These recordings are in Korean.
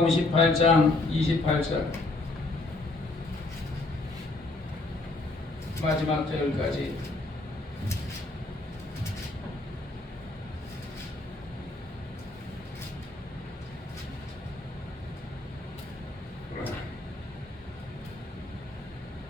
58장 28절 마지막 절까지.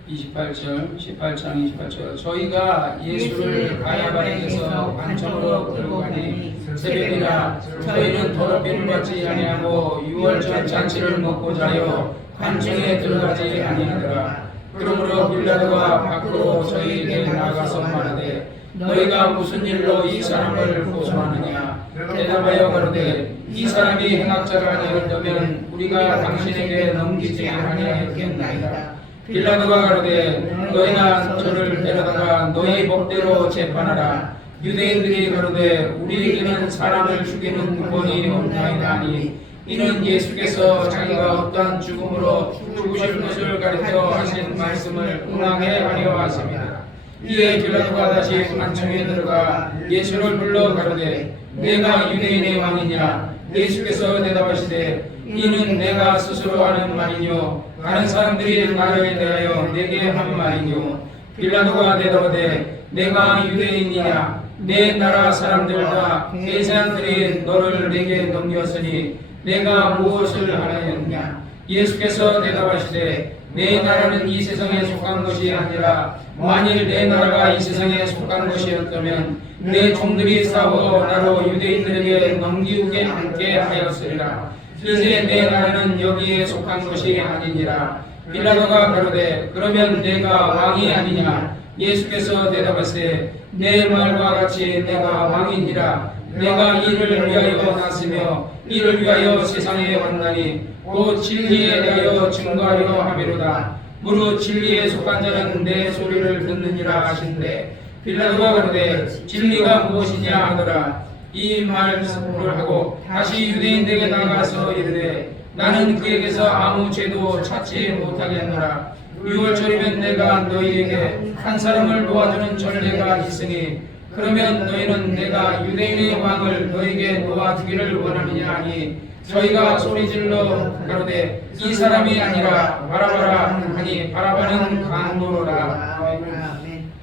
(28절) 18장 28절 저희가 예수를 가야바에게서 관청으로 들고 가니 새벽이라 저희는 더럽힘을 받지 아니하고 유월절 잔치를 먹고자 하여 관청에 들어가지 아니하더라. 그러므로 빌라도가 밖으로 저희에게 나가서 말하되 너희가 무슨 일로 이 사람을 고소하느냐. 대답하여 가로되 이 사람이 행악자가 되었다면 우리가 당신에게 넘기지 아니하였겠나이다. 빌라도가 가로되 너희가 저를 데려다가 너희 법대로 재판하라. 유대인들이 가로되 우리에게는 사람을 죽이는 권이 없나이다 하니 이는 예수께서 자기가 어떠한 죽음으로 죽으실 것을 가르쳐 하신 말씀을 응하게 하려 하십니다. 이에 빌라도가 다시 관청에 들어가 예수를 불러 가로되 내가 유대인의 왕이냐. 예수께서 대답하시되 이는 내가 스스로 하는 말이뇨 다른 사람들이 나를 대하여 내게 한 말이뇨. 빌라도가 대답하되 내가 유대인이냐. 내 나라 사람들과 대제사장들이 너를 내게 넘겼으니 내가 무엇을 하였느냐. 예수께서 대답하시되 내 나라는 이 세상에 속한 것이 아니라 만일 내 나라가 이 세상에 속한 것이었다면 내 종들이 싸워 나로 유대인들에게 넘기우게 않게 하였으리라. 이제 내 나라는 여기에 속한 것이 아니니라. 빌라도가 가로되 그러면 내가 왕이 아니냐. 예수께서 대답하시되 내 말과 같이 내가 왕이니라. 내가 이를 위하여 났으며 이를 위하여 세상에 왔나니 곧 진리에 대하여 증거하려 함이로다. 무릇 진리에 속한 자는 내 소리를 듣느니라 하신대. 빌라도가 가로되 진리가 무엇이냐 하더라. 이 말씀을 하고 다시 유대인들에게 나가서 이르되 나는 그에게서 아무 죄도 찾지 못하겠노라. 유월절이면 내가 너희에게 한 사람을 놓아주는 전례가 있으니 그러면 너희는 내가 유대인의 왕을 너희에게 놓아주기를 원하느냐 하니 저희가 소리질러 가로되 이 사람이 아니라 바라바라 하니 바라바는 강도로라.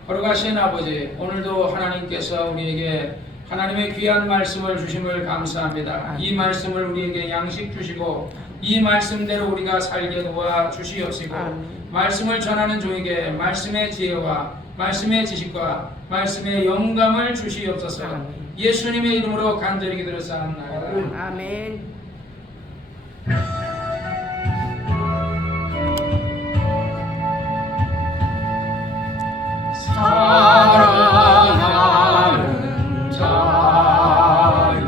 거룩하신 아버지, 오늘도 하나님께서 우리에게 하나님의 귀한 말씀을 주심을 감사합니다. 이 말씀을 우리에게 양식 주시고 이 말씀대로 우리가 살게 도와 주시옵시고 말씀을 전하는 종에게 말씀의 지혜와 말씀의 지식과 말씀의 영감을 주시옵소서. 예수님의 이름으로 간절히 기도드렸사옵나이다. 아멘. 사랑하는 자여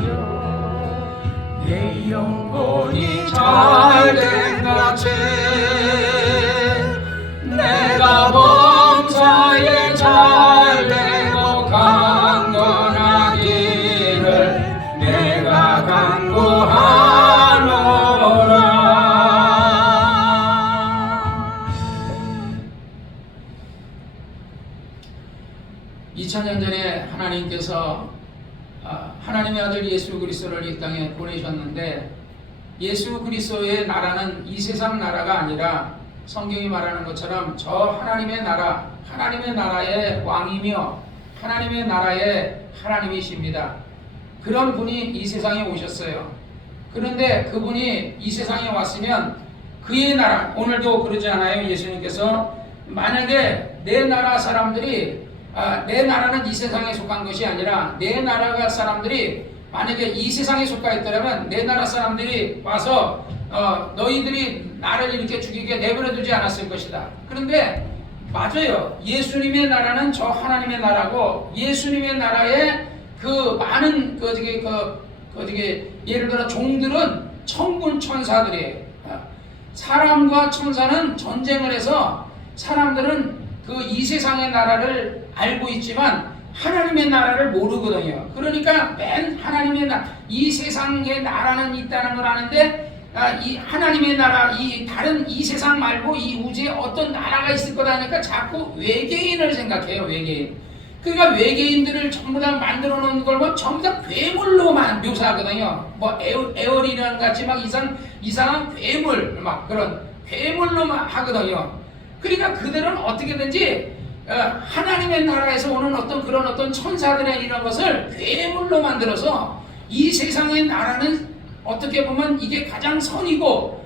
내 영혼이 잘된 같이 내가 범사에 잘되고 강건하기를 내가 간구하노라. 2000년 전에 하나님께서 하나님의 아들 예수 그리스도를 이 땅에 보내셨는데 예수 그리스도의 나라는 이 세상 나라가 아니라 성경이 말하는 것처럼 저 하나님의 나라, 하나님의 나라의 왕이며 하나님의 나라의 하나님이십니다. 그런 분이 이 세상에 오셨어요. 그런데 그분이 이 세상에 왔으면 그의 나라, 오늘도 그러지 않아요? 예수님께서 만약에 내 나라 사람들이 내 나라는 이 세상에 속한 것이 아니라 내 나라 사람들이 만약에 이 세상에 속하 있더라면 내 나라 사람들이 와서 너희들이 나를 이렇게 죽이게 내버려두지 않았을 것이다. 그런데 맞아요. 예수님의 나라는 저 하나님의 나라고 예수님의 나라에 그 많은 예를 들어 종들은 천군 천사들이에요. 사람과 천사는 전쟁을 해서 사람들은 그 이 세상의 나라를 알고 있지만 하나님의 나라를 모르거든요. 그러니까 맨 하나님의 이 세상의 나라는 있다는 걸 아는데 이 하나님의 나라, 이 다른 이 세상 말고 이 우주에 어떤 나라가 있을 거다 하니까 자꾸 외계인을 생각해요. 외계인. 그러니까 외계인들을 전부 다 만들어 놓은 걸 뭐 전부 다 괴물로만 묘사하거든요. 뭐 에어리언 같이 막 이상한 괴물 막 그런 괴물로 막 하거든요. 그러니까 그들은 어떻게든지 하나님의 나라에서 오는 어떤 천사들의 이런 것을 괴물로 만들어서 이 세상의 나라는 어떻게 보면 이게 가장 선이고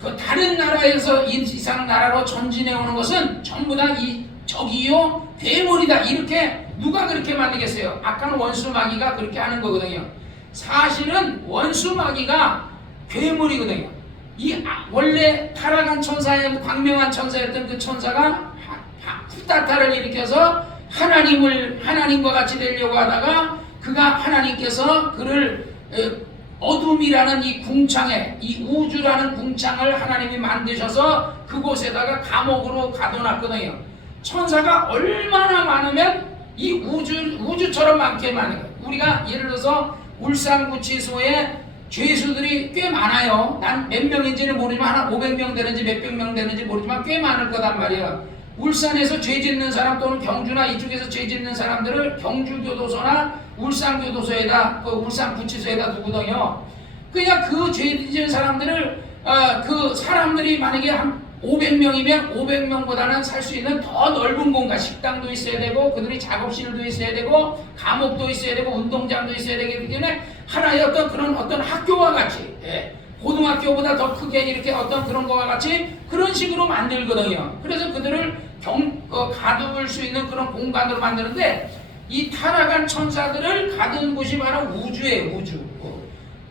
그 다른 나라에서 이 이상 나라로 전진해 오는 것은 전부 다 이 적이요 괴물이다. 이렇게 누가 그렇게 만들겠어요? 아까는 원수 마귀가 그렇게 하는 거거든요. 사실은 원수 마귀가 괴물이거든요. 원래 타락한 천사의 광명한 천사였던 그 천사가 쿠타타를 일으켜서 하나님과 같이 되려고 하다가 그가 하나님께서 그를 어둠이라는 이 궁창에 이 우주라는 궁창을 하나님이 만드셔서 그곳에다가 감옥으로 가둬놨거든요. 천사가 얼마나 많으면 이 우주처럼 많게 많은 거예요. 우리가 예를 들어서 울산구치소에 죄수들이 꽤 많아요. 난 몇 명인지는 모르지만 한 500명 되는지 몇백 명 되는지 모르지만 꽤 많을 거단 말이야. 울산에서 죄 짓는 사람 또는 경주나 이쪽에서 죄 짓는 사람들을 경주교도소나 울산교도소에다 울산구치소에다 두거든요. 그냥 그 죄 짓는 사람들을 그 사람들이 만약에 한 500명이면 500명보다는 살 수 있는 더 넓은 공간, 식당도 있어야 되고 그들이 작업실도 있어야 되고 감옥도 있어야 되고 운동장도 있어야 되기 때문에 하나의 어떤 학교와 같이 고등학교보다 더 크게 이렇게 그런 거와 같이 그런 식으로 만들거든요. 그래서 그들을 가둘 수 있는 그런 공간으로 만드는데 이 타락한 천사들을 가둔 곳이 바로 우주예요.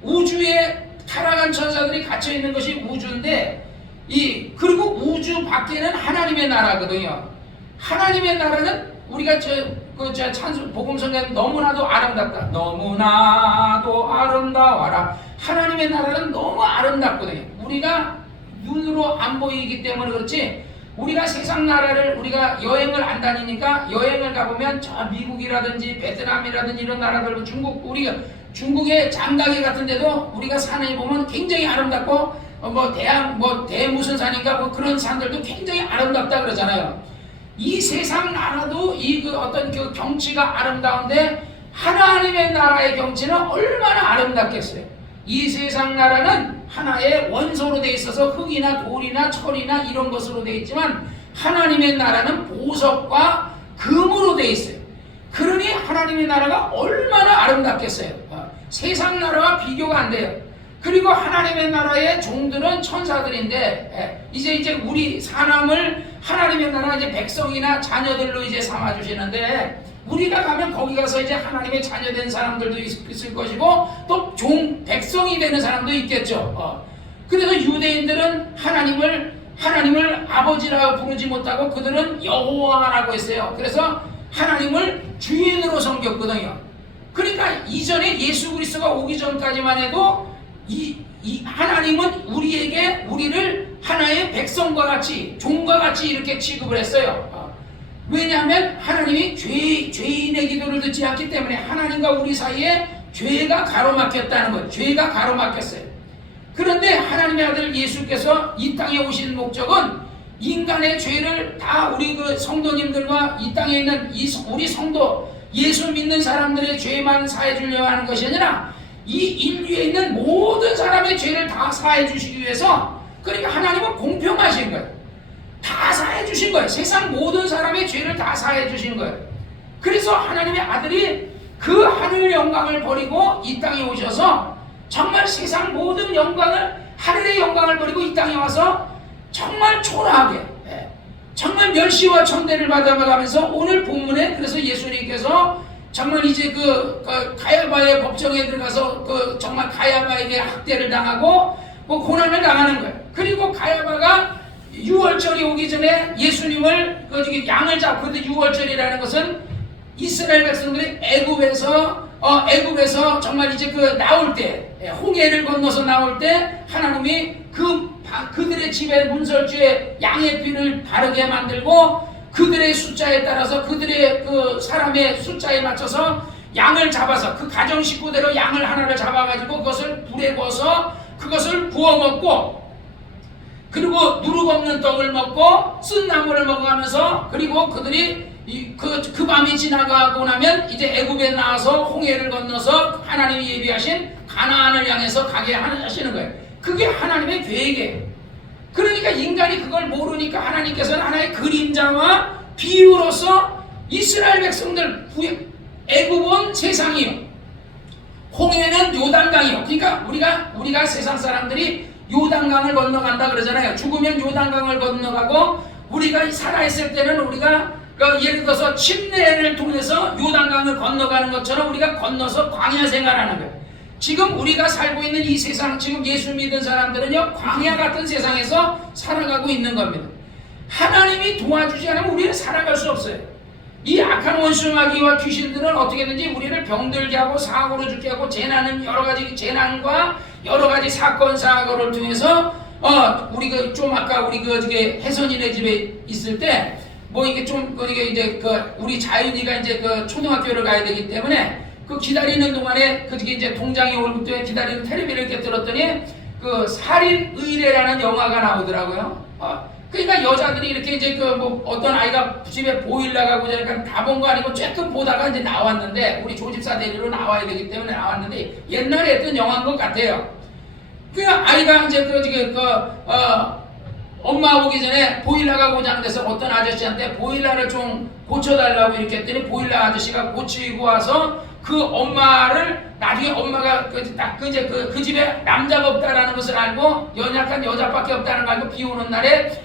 우주에 타락한 천사들이 gat혀 있는 것이 우주인데 그리고 우주 밖에는 하나님의 나라거든요. 하나님의 나라는 우리가 찬송 복음성경 너무나도 아름답다. 너무나도 아름다워라. 하나님의 나라는 너무 아름답거든요. 우리가 눈으로 안 보이기 때문에 그렇지. 우리가 세상 나라를 우리가 여행을 안 다니니까 여행을 가보면 저 미국이라든지 베트남이라든지 이런 나라들 우리가 중국의 장가게 같은 데도 우리가 산에 보면 굉장히 아름답고 무슨 산인가 그런 산들도 굉장히 아름답다 그러잖아요. 이 세상 나라도 그 경치가 아름다운데 하나님의 나라의 경치는 얼마나 아름답겠어요. 이 세상 나라는 하나의 원소로 돼 있어서 흙이나 돌이나 철이나 이런 것으로 돼 있지만 하나님의 나라는 보석과 금으로 돼 있어요. 그러니 하나님의 나라가 얼마나 아름답겠어요. 세상 나라와 비교가 안 돼요. 그리고 하나님의 나라의 종들은 천사들인데 이제 우리 사람을 하나님의 나라 이제 백성이나 자녀들로 이제 삼아주시는데 우리가 가면 거기 가서 이제 하나님의 자녀된 사람들도 있을 것이고 또 백성이 되는 사람도 있겠죠. 그래서 유대인들은 하나님을 아버지라고 부르지 못하고 그들은 여호와라고 했어요. 그래서 하나님을 주인으로 섬겼거든요. 그러니까 이전에 예수 그리스도가 오기 전까지만 해도 이 하나님은 우리를 하나의 백성과 같이 종과 같이 이렇게 취급을 했어요. 왜냐하면 하나님이 죄인의 기도를 듣지 않기 때문에 하나님과 우리 사이에 죄가 가로막혔다는 것, 죄가 가로막혔어요. 그런데 하나님의 아들 예수께서 이 땅에 오신 목적은 인간의 죄를 다 우리 그 성도님들과 이 땅에 있는 우리 성도 예수 믿는 사람들의 죄만 사해 주려고 하는 것이 아니라 이 인류에 있는 모든 사람의 죄를 다 사해 주시기 위해서 그러니까 하나님은 공평하신 거예요. 다 사해 주신 거예요. 세상 모든 사람의 죄를 다 사해 주신 거예요. 그래서 하나님의 아들이 그 하늘 영광을 버리고 이 땅에 오셔서 정말 세상 모든 영광을 하늘의 영광을 버리고 이 땅에 와서 정말 초라하게 정말 멸시와 천대를 받아가면서 오늘 본문에 그래서 예수님께서 정말 이제 가야바의 법정에 들어가서 정말 가야바에게 학대를 당하고 고난을 당하는 거예요. 그리고 가야바가 6월절이 오기 전에 예수님을 양을 잡고 근데 6월절이라는 것은 이스라엘 백성들이 애굽에서 정말 이제 나올 때 홍해를 건너서 나올 때 하나님이 그들의 집에 문설주에 양의 피를 바르게 만들고 그들의 숫자에 따라서 그들의 사람의 숫자에 맞춰서 양을 잡아서 그 가정 식구대로 양을 하나를 잡아가지고 그것을 불에 구워서 그것을 구워 먹고 그리고 누룩 없는 떡을 먹고 쓴 나물을 먹어가면서 그리고 그들이 그 밤이 지나가고 나면 이제 애굽에 나와서 홍해를 건너서 하나님이 예비하신 가나안을 향해서 가게 하시는 거예요. 그게 하나님의 계획이에요. 그러니까 인간이 그걸 모르니까 하나님께서는 하나의 그림자와 비유로서 이스라엘 백성들 애굽은 세상이요, 홍해는 요단강이요. 그러니까 우리가 세상 사람들이 요단강을 건너간다 그러잖아요. 죽으면 요단강을 건너가고, 우리가 살아있을 때는 우리가 예를 들어서 침례를 통해서 요단강을 건너가는 것처럼 우리가 건너서 광야 생활하는 거예요. 지금 우리가 살고 있는 이 세상, 지금 예수 믿은 사람들은요, 광야 같은 세상에서 살아가고 있는 겁니다. 하나님이 도와주지 않으면 우리는 살아갈 수 없어요. 이 악한 원수 마귀와 귀신들은 어떻게든지 우리를 병들게 하고 사고로 죽게 하고, 재난은 여러 가지 재난과 여러 가지 사건 사고를 통해서 우리 좀 아까 우리 저기 혜선이네 집에 있을 때 이게 좀 이게 이제 우리 자윤이가 이제 초등학교를 가야 되기 때문에 기다리는 동안에 이제 동장이 올 때 기다리는 텔레비를 이렇게 들었더니 살인 의례라는 영화가 나오더라고요. 그러니까 여자들이 이렇게 이제 어떤 아이가 집에 보일 나가고 그러니까 다 본 거 아니고 조금 보다가 이제 나왔는데, 우리 조집사 대리로 나와야 되기 때문에 나왔는데, 옛날에 했던 영화인 것 같아요. 그 아이가 이제 엄마 오기 전에 보일러가 고장돼서 어떤 아저씨한테 보일러를 좀 고쳐달라고 이렇게 했더니 보일러 아저씨가 고치고 와서 그 엄마를 나중에 엄마가 그 집에 남자가 없다라는 것을 알고 연약한 여자밖에 없다는 걸 알고 비 오는 날에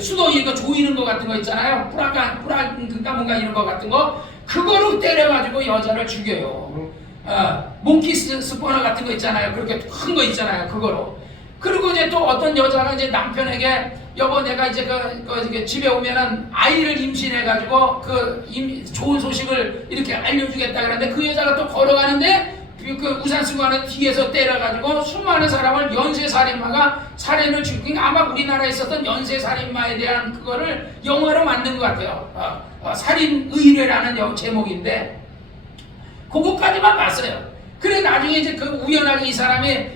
수도이 조이는 거 같은 거 있잖아요. 프라그인가 뭔가 이런 거 같은 거, 그거로 때려가지고 여자를 죽여요. 몽키 스포너 같은 거 있잖아요. 그렇게 큰 거 있잖아요. 그거로. 그리고 이제 또 어떤 여자가 이제 남편에게, 여보 내가 이제 집에 오면은 아이를 임신해가지고 좋은 소식을 이렇게 알려주겠다 그러는데, 그 여자가 또 걸어가는데 우산 쓰고 하는 뒤에서 때려가지고 수많은 사람을 연쇄살인마가 살인을 죽이고, 그러니까 아마 우리나라에 있었던 연쇄살인마에 대한 그거를 영화로 만든 것 같아요. 살인 의례라는 제목인데 그거까지만 봤어요. 그래 나중에 이제 우연하게 이 사람이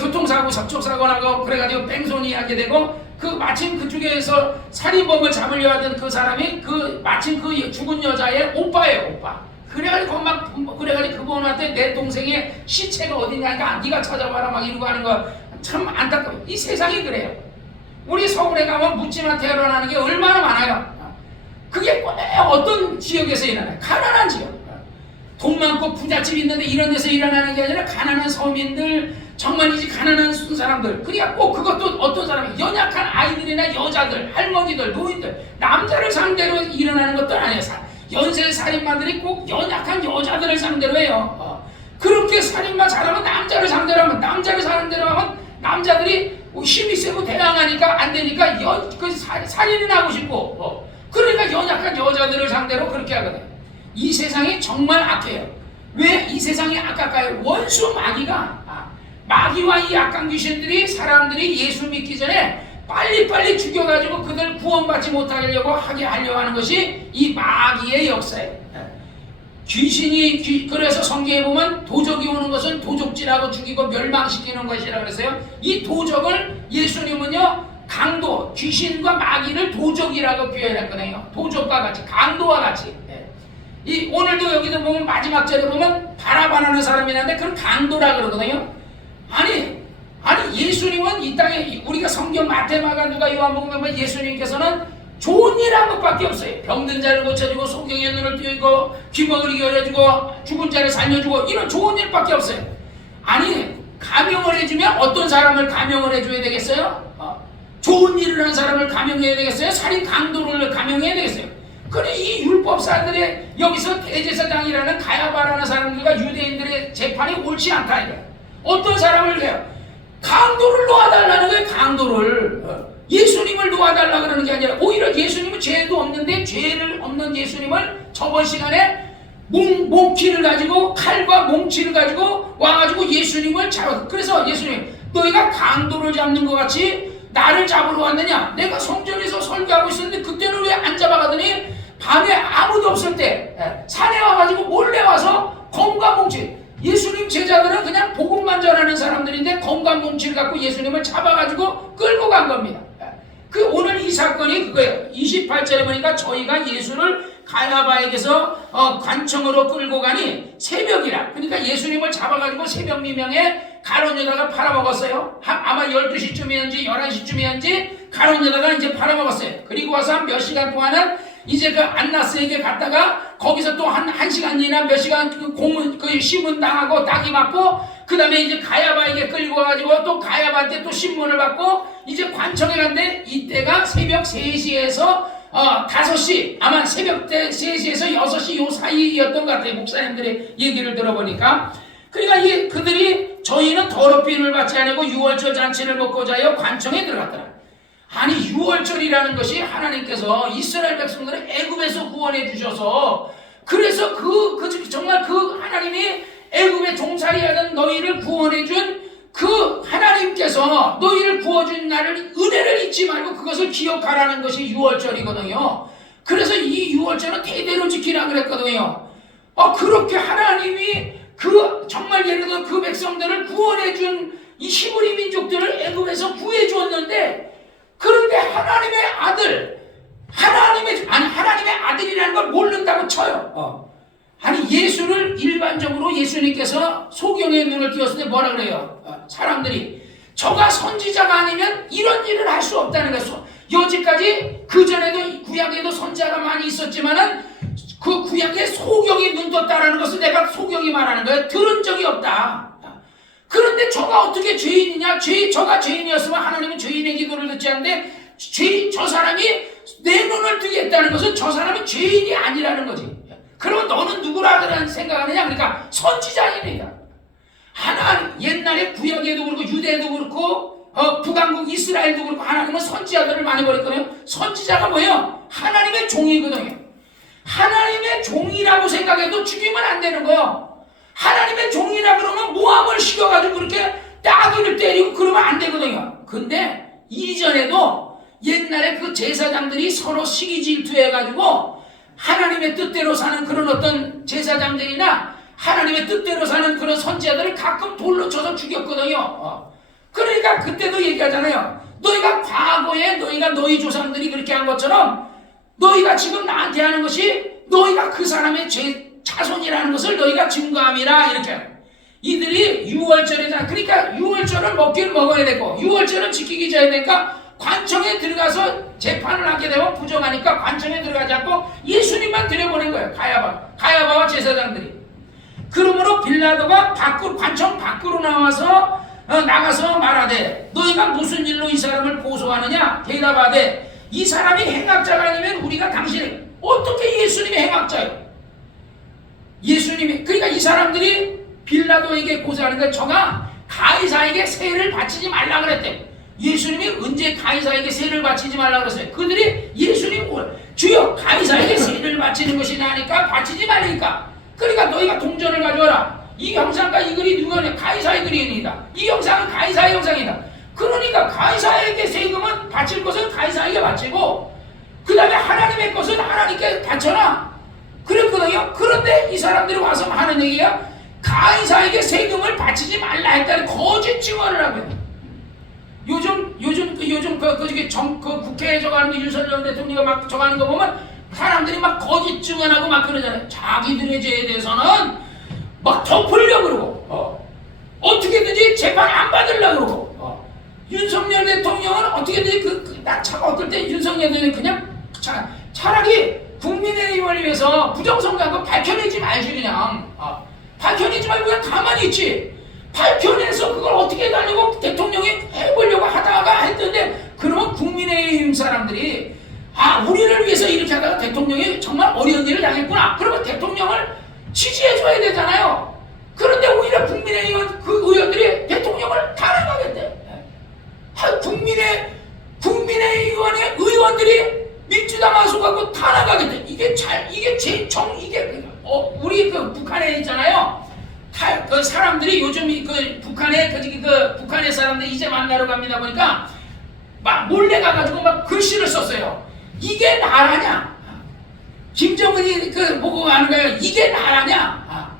교통사고 접촉사고 나고 그래가지고 뺑소니 하게 되고, 마침 그쪽에서 살인범을 잡으려 하던 그 사람이 마침 죽은 여자의 오빠예요, 오빠. 그래가지고 그분한테 내 동생의 시체가 어디냐니까 네가 찾아봐라 막 이러고 하는 거 참 안타까워. 이 세상이 그래요. 우리 서울에 가면 묻지마 테러라는 게 얼마나 많아요. 그게 꼭 어떤 지역에서 일어나요? 가난한 지역. 돈 많고 부잣집 있는데 이런 데서 일어나는 게 아니라 가난한 서민들, 정말이지 가난한 사람들. 그러니까 꼭 그것도 어떤 사람이 연약한 아이들이나 여자들, 할머니들, 노인들, 남자를 상대로 일어나는 것도 아니에요. 연쇄살인마들이 꼭 연약한 여자들을 상대로 해요. 그렇게 살인마 잘하면 남자를 상대로 하면 남자들이 힘이 세고 대항하니까 안 되니까 살인을 하고 싶고, 그러니까 연약한 여자들을 상대로 그렇게 하거든. 이 세상이 정말 악해요. 왜 이 세상이 악할까요? 원수 마귀와 이 악한 귀신들이 사람들이 예수 믿기 전에 빨리빨리 죽여가지고 그들 구원받지 못하려고 하려 하는 것이 이 마귀의 역사예요. 그래서 성경에 보면 도적이 오는 것은 도적질하고 죽이고 멸망시키는 것이라 그랬어요. 이 도적을 예수님은요, 강도, 귀신과 마귀를 도적이라고 표현했거든요. 도적과 같이, 강도와 같이. 오늘도 여기도 보면 마지막 절에 보면 바라바라는 사람이 있는데 그건 강도라 그러거든요. 아니 예수님은 이 땅에, 우리가 성경 마태마가 누가 요한복음 보면 예수님께서는 좋은 일 한 것밖에 없어요. 병든 자를 고쳐주고 소경의 눈을 띄우고 귀먹을 열어주고 죽은 자를 살려주고 이런 좋은 일밖에 없어요. 아니 감형을 해주면 어떤 사람을 감형을 해줘야 되겠어요? 좋은 일을 한 사람을 감형해야 되겠어요? 살인 강도를 감형해야 되겠어요? 그래 이 율법사들의 여기서 대제사장이라는 가야바라는 사람들과 유대인들의 재판이 옳지 않다 이거야. 어떤 사람을 해요? 강도를 놓아달라는 거예요. 강도를. 예수님을 놓아달라 그러는 게 아니라 오히려 예수님은 죄도 없는데 죄를 없는 예수님을 저번 시간에 몽키를 가지고 칼과 몽치를 가지고 와가지고 예수님을 잡아. 그래서 예수님 너희가 강도를 잡는 것 같이 나를 잡으러 왔느냐? 내가 성전에서 설교하고 있었는데 그때는 왜 안 잡아가더니 밤에 아무도 없을 때 산에 와가지고 몰래 와서 검과 몽치. 예수님 제자들은 그냥 복음만 전하는 사람들인데 검과 몽치를 갖고 예수님을 잡아가지고 끌고 간 겁니다. 오늘 이 사건이 그거예요. 28절에 보니까 저희가 예수를 가야바에게서 관청으로 끌고 가니 새벽이라. 그러니까 예수님을 잡아가지고 새벽 미명에 가룟 유다가 팔아먹었어요. 아마 12시쯤이었는지 11시쯤이었는지 가룟 유다가 이제 팔아먹었어요. 그리고 와서 한 몇 시간 동안은 이제 그 안나스에게 갔다가 거기서 또 한 시간이나 몇 시간 그 신문 당하고 딱이 맞고 그 다음에 이제 가야바에게 끌고 가가지고 또 가야바한테 또 신문을 받고 이제 관청에 갔는데 이때가 새벽 3시에서 5시, 아마 새벽 때 3시에서 6시 요 사이였던 것 같아요. 목사님들의 얘기를 들어보니까. 그러니까 그들이 저희는 더럽힘을 받지 않고 유월절 잔치를 먹고자 하여 관청에 들어갔더라. 아니, 유월절이라는 것이 하나님께서 이스라엘 백성들을 애굽에서 구원해 주셔서 그래서 정말 그 하나님이 애굽에 종살이하던 너희를 구원해 준 그 하나님께서 너희를 구워준 날을 은혜를 잊지 말고 그것을 기억하라는 것이 유월절이거든요. 그래서 이 유월절은 대대로 지키라 그랬거든요. 그렇게 하나님이 정말 예를 들어 그 백성들을 구원해 준 이 히브리 민족들을 애굽에서 구해 주었는데, 그런데 하나님의 아들이라는 걸 모른다고 쳐요. 아니, 예수를 일반적으로 예수님께서 소경의 눈을 띄웠을 때 뭐라 그래요? 사람들이 저가 선지자가 아니면 이런 일을 할 수 없다는 거죠. 여지까지 그전에도 구약에도 선지자가 많이 있었지만은 그 구약에 소경이 눈 떴다라는 것을 내가 소경이 말하는 거예요. 들은 적이 없다. 그런데 저가 어떻게 죄인이냐? 저가 죄인이었으면 하나님은 죄인의 기도를 듣지 않는데 저 사람이 내 눈을 뜨게 했다는 것은 저 사람은 죄인이 아니라는 거지. 그러면 너는 누구라는 생각하느냐? 그러니까 선지자입니다. 하나님, 옛날에 구약에도 그렇고 유대에도 그렇고 북왕국 이스라엘도 그렇고 하나님은 선지자들을 많이 버렸거든요. 선지자가 뭐예요? 하나님의 종이거든요. 하나님의 종이라고 생각해도 죽이면 안 되는 거예요. 하나님의 종이라 그러면 모함을 시켜가지고 그렇게 따귀를 때리고 그러면 안 되거든요. 근데 이전에도 옛날에 그 제사장들이 서로 시기 질투해가지고 하나님의 뜻대로 사는 그런 어떤 제사장들이나 하나님의 뜻대로 사는 그런 선지자들을 가끔 돌로 쳐서 죽였거든요. 그러니까 그때도 얘기하잖아요. 너희가 과거에 너희 조상들이 그렇게 한 것처럼 너희가 지금 나한테 하는 것이 너희가 그 사람의 자손이라는 것을 너희가 증거함이라. 이렇게 이들이 유월절이다. 그러니까 유월절을 먹긴 먹어야 되고 유월절을 지키기 전에 되니까 관청에 들어가서 재판을 하게 되면 부정하니까 관청에 들어가지 않고 예수님만 들여보낸 거예요. 가야바와 제사장들이. 그러므로 빌라도가 관청 밖으로 나가서 말하되 너희가 무슨 일로 이 사람을 고소하느냐? 대답하되 이 사람이 행악자가 아니면 우리가 당신이 어떻게 예수님이 행악자예요? 그러니까 이 사람들이 빌라도에게 고소하는데 저가 가이사에게 세를 바치지 말라 그랬대. 예수님이 언제 가이사에게 세를 바치지 말라 그랬어요? 그들이 예수님 주여 가이사에게 세를 바치는 것이냐 하니까 바치지 말라니까. 그러니까 너희가 동전을 가져와라. 이 형상과 이 글이 누구냐? 가이사의 글이니이다. 이 형상은 가이사의 형상이다. 그러니까 가이사에게 세금은 바칠 것은 가이사에게 바치고 그 다음에 하나님의 것은 하나님께 바쳐라. 그랬거든요. 그런데 이 사람들이 와서 하는 얘기가 가이사에게 세금을 바치지 말라 했다는 거짓 증언을 하고 있는. 요즘 국회에 저가는 윤석열 대통령이 막 저가는 거 보면 사람들이 막 거짓 증언하고 막 그러잖아요. 자기들의 죄에 대해서는 막 덮으려고 그러고 어떻게든지 재판 안 받으려고 그러고 윤석열 대통령은 어떻게든지 차가 어떨 때 윤석열 대통령이 그냥 차라리 국민의힘을 위해서 부정선거한 거 밝혀내지 말지 그냥 밝혀내지 말고 그냥 가만히 있지. 밝혀내서 그걸 어떻게 해달라고 대통령이 해보려고 하다가 했던데 그러면 국민의힘 사람들이 우리를 위해서 이렇게 하다가 대통령이 정말 어려운 일을 당했구나. 그러면 대통령을 지지해줘야 되잖아요. 그런데 오히려 국민의힘 그 의원들이 대통령을 탄핵하겠대. 국민의힘의 의원들이 민주당 하수하고 탄핵하겠대. 우리 그 북한에 있잖아요. 그 사람들이 요즘 북한의 사람들 이제 만나러 갑니다 보니까 막 몰래 가가지고 막 글씨를 썼어요. 이게 나라냐? 김정은이 보고 하는 거예요. 이게 나라냐?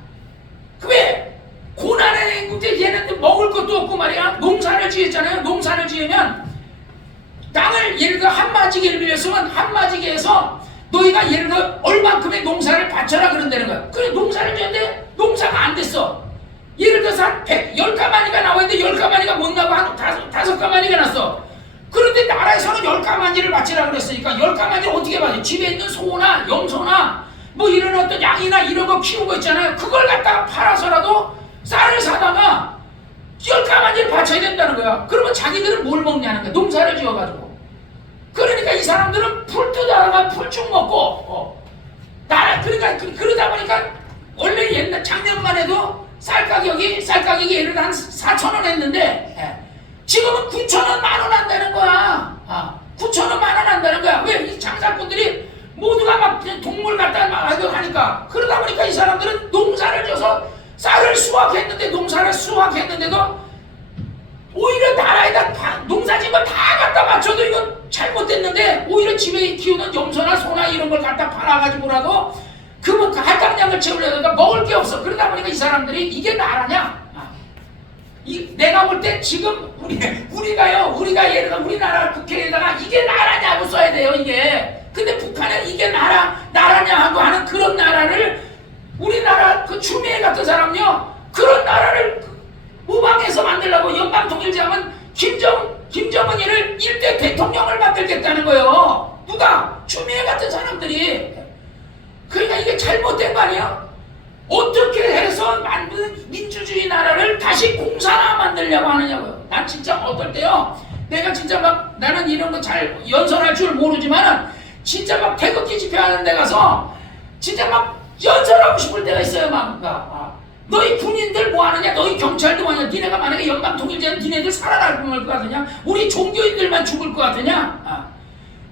왜 고난의 국대 얘네들 먹을 것도 없고 말이야. 농사를 지었잖아요. 농사를 지으면 땅을 예를 들어 한마지개를 빌렸으면 한마지개에서 너희가 예를 들어 얼만큼의 농사를 바쳐라 그런다는 거야. 그래 농사를 지었는데 농사가 안 됐어. 예를 들어서 한 10가마니가 나왔는데 10가마니가 못 나고 한 5가마니가 났어. 그런데 나라에서는 10가마니를 바치라 그랬으니까 10가마니를 어떻게 받아요? 집에 있는 소나 염소나 뭐 이런 어떤 양이나 이런 거 키우는 거 있잖아요. 그걸 갖다가 팔아서라도 쌀을 사다가 10가마니를 바쳐야 된다는 거야. 그러면 자기들은 뭘 먹냐는 거야. 농사를 지어가지고. 그러니까 이 사람들은 풀 뜯어다가 풀쭉 먹고 그러니까 그러다 보니까 원래 옛날 작년만 해도 쌀 가격이 예를 들어 한 4,000원 했는데 지금은 9,000원, 10,000원 한다는 거야. 9,000원, 10,000원 한다는 거야. 왜? 이 장사꾼들이 모두가 막 동물 갖다 막 하니까. 그러다 보니까 이 사람들은 농사를 져서 쌀을 수확했는데도 오히려 나라에다 농사진 걸 다 갖다 맞춰도 이건 잘못됐는데 오히려 집에 키우는 염소나 소나 이런 걸 갖다 팔아가지고라도 그 할당량을 채우려니까 먹을 게 없어. 그러다 보니까 이 사람들이 이게 나라냐? 내가 볼 때 지금 우리가 예를 들어 우리나라 국회에다가 이게 나라냐고 써야 돼요 이게. 근데 북한은 이게 나라냐 하고 하는 그런 나라를 우리나라 그 추미애 같은 사람요 그런 나라를 모방해서 만들려고 연방통일제하면 김정은이를 1대 대통령을 만들겠다는 거예요. 누가? 추미애 같은 사람들이. 그러니까 이게 잘못된 거 아니야? 어떻게 해서 만든 민주주의 나라를 다시 공산화 만들려고 하느냐고요. 난 진짜 어떨 때요 내가 진짜 막 나는 이런 거 잘 연설할 줄 모르지만 진짜 막 태극기 집회하는 데 가서 진짜 막 연설하고 싶을 때가 있어요. 막 너희 군인들 뭐 하느냐? 너희 경찰도 뭐 하냐? 니네가 만약에 연방통일제는 니네들 살아날 것 같으냐? 우리 종교인들만 죽을 것 같으냐?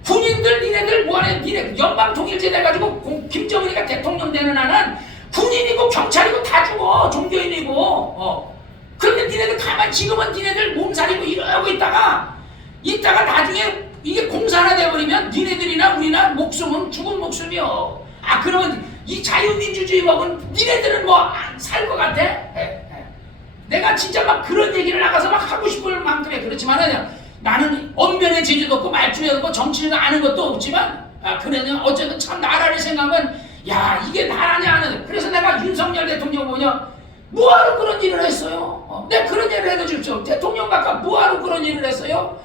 군인들 니네들 뭐 하냐? 니네 연방통일제 돼가지고 김정은이가 대통령 되는 한은 군인이고 경찰이고 다 죽어. 종교인이고. 그런데 니네들 가만 지금은 니네들 몸살이고 이러고 있다가 나중에 이게 공산화 돼버리면 니네들이나 우리나 목숨은 죽은 목숨이요. 그러면 이 자유민주주의 먹은 니네들은 뭐 안 살 것 같아? 내가 진짜 막 그런 얘기를 나가서 막 하고 싶을 만큼에 그렇지만 나는 언변의 재주도 없고 말주에 없고 정치를 아는 것도 없지만 그러냐 어쨌든 참 나라를 생각하면 야 이게 나라냐 하는. 그래서 내가 윤석열 대통령 뭐하러 그런 일을 했어요? 내가 그런 일을 해가지고 대통령 각각 뭐하러 그런 일을 했어요?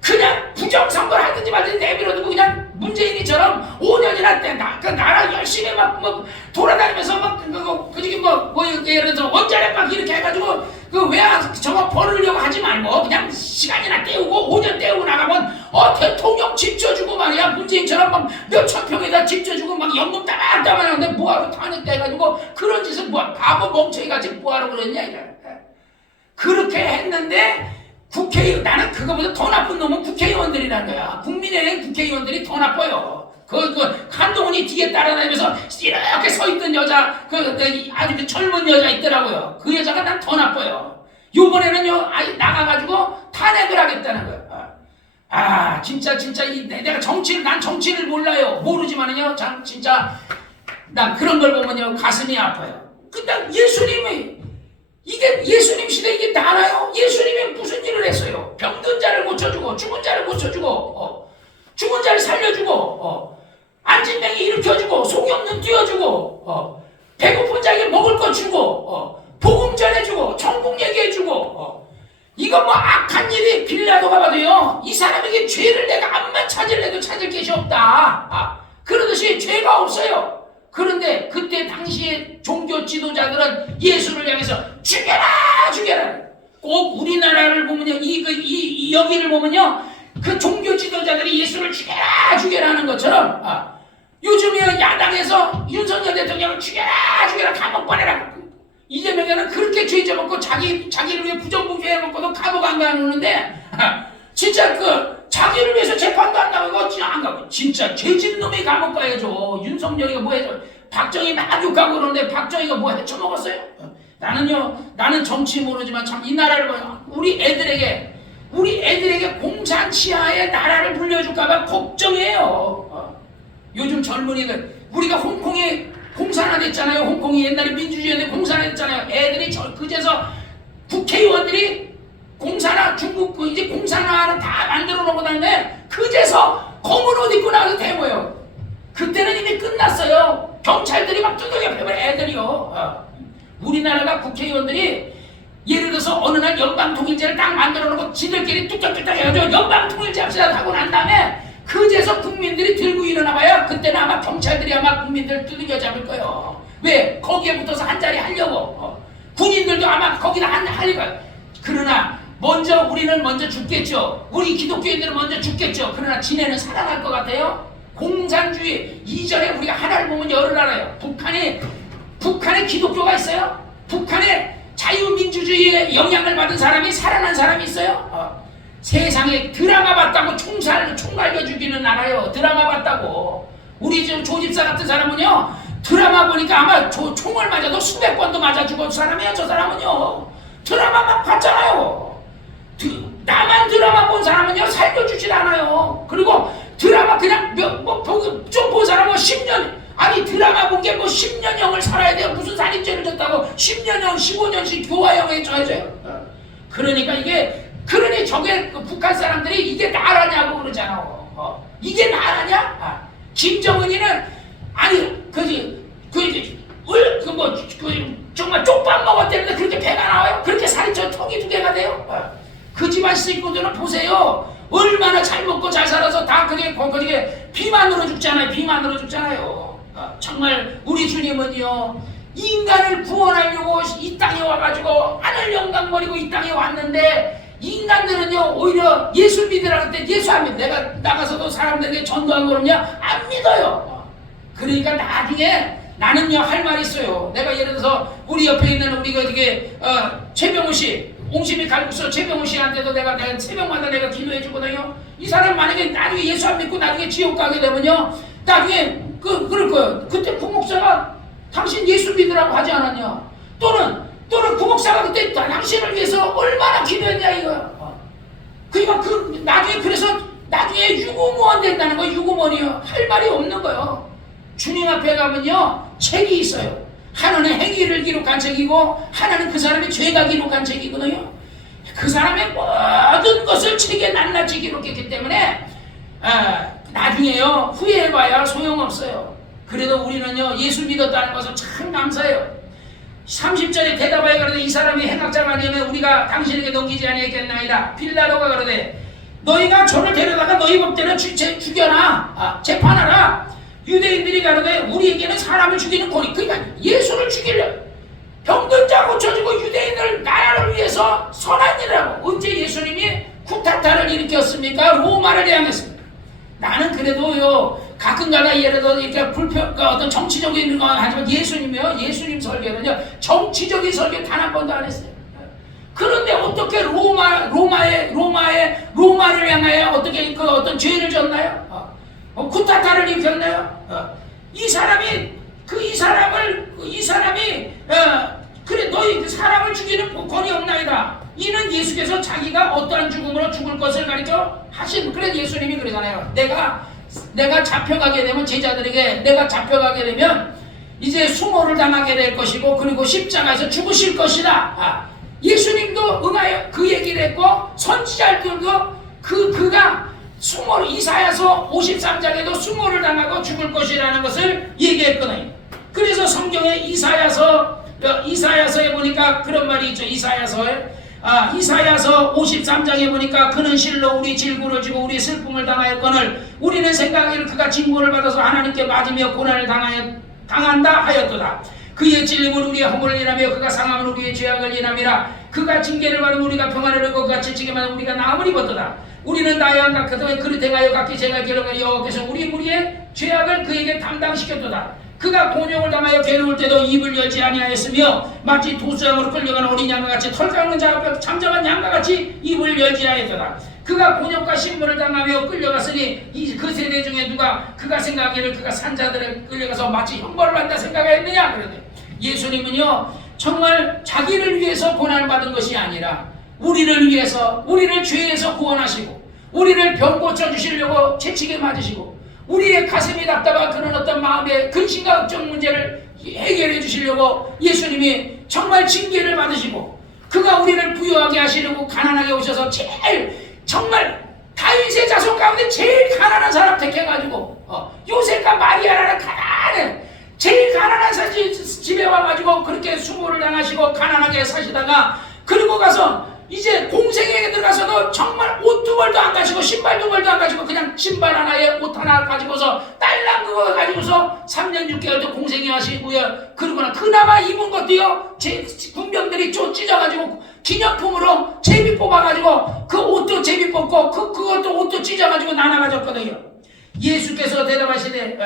그냥 부정선거를 하든지 말든지 내밀어두고 그냥 문재인이처럼 5년이나 그 나라 열심히 막 돌아다니면서 예를 들어서 원자력 막 이렇게 해가지고 저거 벌으려고 하지 말고 그냥 시간이나 때우고 5년 때우고 나가면 대통령 집 줘주고 말이야. 문재인처럼 막 몇천 평에다 집 줘주고 막 연금 따만따만 하는데 뭐하러 탄핵 돼가지고 그런 짓을 바보 멍청이같이 뭐하러 그랬냐 이래. 그렇게 했는데 나는 그거보다 더 나쁜 놈은 국회의원들이라는 거야. 국민의힘 국회의원들이 더 나빠요. 한동훈이 뒤에 따라다니면서 이렇게 서 있던 여자, 아주 젊은 여자 있더라고요. 그 여자가 난 더 나빠요. 요번에는요, 나가가지고 탄핵을 하겠다는 거야. 진짜, 내가 난 정치를 몰라요. 모르지만은요, 진짜, 난 그런 걸 보면요, 가슴이 아파요. 근데 예수님 시대 이게 나라요? 예수님이 무슨 일을 했어요? 병든 자를 고쳐주고, 죽은 자를 고쳐주고, 죽은 자를 살려주고, 안진뱅이 일으켜주고, 속이 없는 띄워주고, 배고픈 자에게 먹을 거 주고, 복음 전해주고, 천국 얘기해주고, 이거 뭐 악한 일이 빌라도가 봐도요, 이 사람에게 죄를 내가 암만 찾으려도 찾을 것이 없다. 그러듯이 죄가 없어요. 그런데 그때 당시에 종교 지도자들은 예수를 향해서 죽여라! 꼭 우리나라를 보면요, 여기를 보면요, 그 종교 지도자들이 예수를 죽여라 하는 것처럼, 요즘에 야당에서 윤석열 대통령을 죽여라! 감옥 보내라! 이재명에는 그렇게 죄 져먹고 자기를 위해 부정부패 해먹고도 감옥 안 가는데, 진짜 자기를 위해서 재판도 안 나가고 안 가고 진짜 죄진 놈이 감옥 가야죠. 윤석열이가 뭐 해줘? 박정희 막 욕하고 그러는데 박정희가 뭐 해쳐먹었어요? 나는 정치 모르지만 참 이 나라를 보면 우리 애들에게 공산 치하의 나라를 불려줄까봐 걱정해요. 요즘 젊은이들 우리가 홍콩이 공산화됐잖아요. 홍콩이 옛날에 민주주의였는데 공산화됐잖아요. 애들이 그제서 국회의원들이 중국 이제 공산화를 다 만들어 놓고 다는데 그제서 검은 옷 입고 나가서 데모예요. 그때는 이미 끝났어요. 경찰들이 막 두들겨 패버려 애들이요. 우리나라가 국회의원들이 예를 들어서 어느 날 연방통일제를 딱 만들어 놓고 지들끼리 뚝딱뚝딱 해가지고 연방통일제 합시다 하고 난 다음에 그제서 국민들이 들고 일어나봐야 그때는 아마 경찰들이 아마 국민들 두들겨 잡을 거예요. 왜? 거기에 붙어서 한 자리 하려고. 군인들도 아마 거기다 하려고. 그러나 먼저 우리는 먼저 죽겠죠. 우리 기독교인들은 먼저 죽겠죠. 그러나 지네는 살아날 것 같아요. 공산주의 이전에 우리가 하나를 보면 열을 알아요. 북한에 기독교가 있어요. 북한에 자유민주주의의 영향을 받은 사람이 살아난 사람이 있어요. 세상에 드라마 봤다고 총 갈겨 죽이는 나라요. 드라마 봤다고. 우리 조집사 같은 사람은요, 드라마 보니까 아마 총을 맞아도 수백 번도 맞아 죽은 사람이에요. 저 사람은요. 드라마만 봤잖아요. 나만 드라마 본 사람은요, 살려주질 않아요. 그리고 드라마 그냥 좀 본 사람은 10년, 아니 드라마 본 게 뭐 10년형을 살아야 돼요. 무슨 살인죄를 졌다고 10년형, 15년씩 교화형에 처해져요. 그러니까 그러니 저게 북한 사람들이 이게 나라냐고 그러잖아. 이게 나라냐? 김정은이는 아니 정말 쪽밥 먹었다는데 그렇게 배가 나와요? 그렇게 살이 턱이 2개가 돼요? 그 집안 식구들은 보세요. 얼마나 잘 먹고 잘 살아서 다 그게 비만으로 죽잖아요. 정말 우리 주님은요, 인간을 구원하려고 이 땅에 와가지고 하늘 영광 버리고 이 땅에 왔는데, 인간들은요 오히려 예수 믿으라 그때 예수 안 믿어. 내가 나가서도 사람들에게 전도하고 그러냐? 안 믿어요. 그러니까 나중에 나는요 할 말이 있어요. 내가 예를 들어서 우리 옆에 있는 우리가 이게 최병우 씨, 옹심이 갈국소 최병우 씨한테도 내가 새벽마다 내가 기도해 주거든요. 이 사람 만약에 나중에 예수 안 믿고 나중에 지옥 가게 되면요, 나중에 그럴 거예요. 그때 구목사가 당신 예수 믿으라고 하지 않았냐? 또는 구목사가 그때 당신을 위해서 얼마나 기도했냐 이거야. 그러니까 나중에 유구무원 된다는 거. 유구무원이요, 할 말이 없는 거예요. 주님 앞에 가면요 책이 있어요. 하나는 행위를 기록한 책이고 하나는 그 사람의 죄가 기록한 책이거든요. 그 사람의 모든 것을 책에 낱낱이 기록했기 때문에 나중에요 후회해봐야 소용없어요. 그래도 우리는요 예수 믿었다는 것을 참 감사해요. 30절에 대답하여 가로되 이 사람이 행악자가 아니면 우리가 당신에게 넘기지 아니하겠나이다. 빌라도가 가로되 너희가 저를 데려다가 너희 법대로 죽여라. 재판하라. 유대인들이 가로되 우리에게는 사람을 죽이는 권위, 그러니까 예수를 죽이려 병든 자 고쳐주고 유대인을 나라를 위해서 선한 일이라고. 언제 예수님이 쿠타타를 일으켰습니까? 로마를 향했습니다. 나는 그래도요 가끔가다 예를 들어 이렇게 어떤 정치적인 거 하지만 예수님 설교는요 정치적인 설교 단 한 번도 안 했어요. 그런데 어떻게 로마를 향하여 어떻게 어떤 죄를 졌나요? 쿠타타를 일으켰나요? 이 사람이 그래 너희 사람을 죽이는 권위 없나이다. 이는 예수께서 자기가 어떠한 죽음으로 죽을 것을 가르쳐 하신. 그래 예수님이 그러잖아요. 내가 잡혀가게 되면 제자들에게 내가 잡혀가게 되면 이제 수모를 당하게 될 것이고 그리고 십자가에서 죽으실 것이다. 예수님도 응하여 그 얘기를 했고 선지자들도 그가 수모를 이사야서 53장에도 수모를 당하고 죽을 것이라는 것을 얘기했거든요. 그래서 성경에 이사야서에 보니까 그런 말이 있죠. 이사야서 53장에 보니까 그는 실로 우리 질고를 지고 우리 슬픔을 당하였거늘 우리는 생각하기를 그가 징벌을 받아서 하나님께 맞으며 고난을 당한다 하였도다. 그의 찔림은 우리의 허물을 인하며 그가 상함은 우리의 죄악을 인함이라. 그가 징계를 받으면 우리가 평안을 얻고 그가 채찍에만 우리가 나음을 입었도다. 우리는 나와 각각의 그릇 행하여 각기 제가 기록하여 여호와께서 우리 무리의 죄악을 그에게 담당시켰도다. 그가 곤욕을 당하여 괴로울 때도 입을 열지 아니하였으며 마치 도수장으로 끌려가는 어린 양과 같이 털 깎는 자 앞에 잠잠한 양과 같이 입을 열지 아니하였도다. 그가 곤욕과 신문을 당하며 끌려갔으니 그 세대 중에 누가 그가 생각하기를 그가 산자들에 끌려가서 마치 형벌을 받는다 생각했느냐. 그러네. 예수님은요 정말 자기를 위해서 고난을 받은 것이 아니라 우리를 위해서, 우리를 죄에서 구원하시고 우리를 병 고쳐주시려고 채찍에 맞으시고 우리의 가슴이 답답한 그런 어떤 마음의 근심과 걱정 문제를 해결해 주시려고 예수님이 정말 징계를 받으시고 그가 우리를 부유하게 하시려고 가난하게 오셔서 제일 정말 다 다윗의 자손 가운데 제일 가난한 사람 택해가지고 요셉과 마리아라는 가난해 제일 가난한 집에 와가지고 그렇게 수모를 당하시고 가난하게 사시다가 그리고 가서 이제 공생애에 들어가서도 정말 옷 두 벌도 안 가지고 신발 두 벌도 안 가지고 그냥 신발 하나에 옷 하나 가지고서 딸랑 그거 가지고서 3년 6개월 도 공생애 하시고요. 그러거나 그나마 입은 것도요 제 군병들이 찢어가지고 기념품으로 제비 뽑아가지고 그 옷도 제비 뽑고 그것도 옷도 찢어가지고 나눠가졌거든요. 예수께서 대답하시되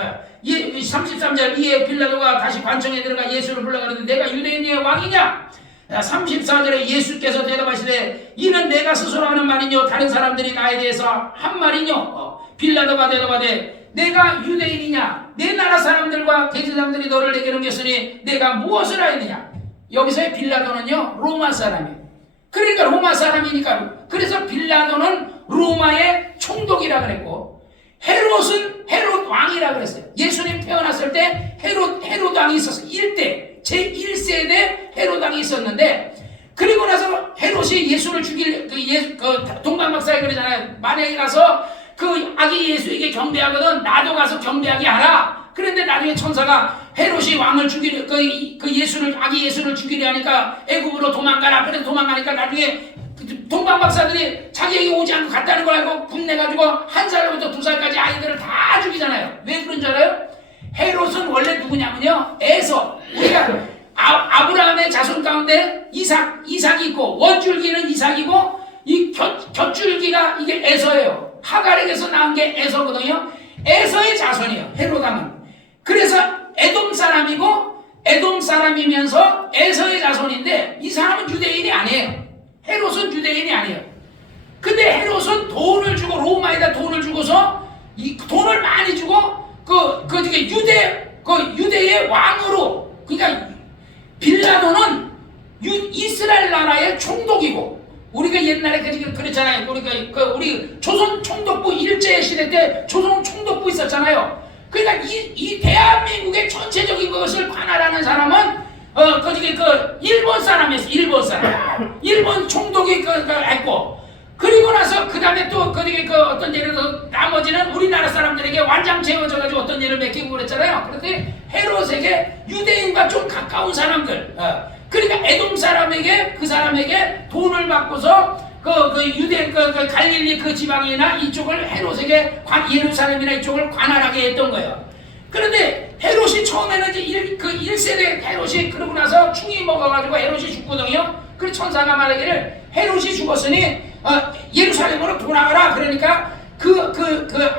33절 이에 빌라도가 다시 관청에 들어가 예수를 불러가는데 내가 유대인의 왕이냐? 34절에 예수께서 대답하시되 이는 내가 스스로 하는 말이뇨 다른 사람들이 나에 대해서 한 말이뇨? 빌라도가 대답하되 내가 유대인이냐? 내 나라 사람들과 대제사장들이 너를 내게 넘겼으니 내가 무엇을 하였느냐? 여기서의 빌라도는요 로마 사람이에요. 그러니까 로마 사람이니까 그래서 빌라도는 로마의 총독이라 그랬고 헤롯은 헤롯 왕이라 그랬어요. 예수님 태어났을 때 헤롯 왕이 있었어요. 1대 제1세대 헤롯 왕이 있었는데 그리고 나서 헤롯이 예수를 죽일 그 동방박사에 그러잖아요. 만약에 가서 그 아기 예수에게 경배하거든 나도 가서 경배하게 하라. 그런데 나중에 천사가 헤롯이 왕을 죽이려 그 예수를 아기 예수를 죽이려 하니까 애굽으로 도망가라. 그래서 도망가니까 나중에 동방박사들이 자기에게 오지 않고 갔다는 걸 알고 분내가지고 1살부터 2살까지 아이들을 다 죽이잖아요. 왜 그런 줄 알아요? 헤롯은 원래 누구냐면요 에서 우리가 아브라함의 자손 가운데 이삭이 있고 원줄기는 이삭이고 이 곁줄기가 이게 에서예요. 하갈에게서 나온 게 에서거든요. 에서의 자손이에요. 헤롯왕은. 그래서 에돔 사람이고 에돔 사람이면서 에서의 자손인데 이 사람은 유대인이 아니에요. 헤롯은 유대인이 아니에요. 근데 헤롯은 돈을 주고 로마에다 돈을 주고서 이 돈을 많이 주고 유대의 왕으로 그러니까 빌라도는 이스라엘 나라의 총독이고 우리가 옛날에 그랬잖아요. 우리 조선 총독부 일제 시대 때 조선 총독부 있었잖아요. 그러니까 이 대한민국의 전체적인 것을 관할하는 사람은 일본 사람이었어. 일본 총독이 했고 그리고 나서 그 다음에 또 어떤 예를 들어서 나머지는 우리나라 사람들에게 완장 채워져가지고 어떤 일을 맡기고 그랬잖아요. 그런데 헤롯에게 유대인과 좀 가까운 사람들, 그러니까 에돔 사람에게 그 사람에게 돈을 받고서 유대 갈릴리 그 지방이나 이쪽을 헤롯에게 예루살렘이나 이쪽을 관할하게 했던 거예요. 그런데 헤롯이 처음에는 이제 1세대 헤롯이 그러고 나서 충이 먹어가지고 헤롯이 죽거든요. 그래서 천사가 말하기를 헤롯이 죽었으니 예루살렘으로 돌아가라. 그러니까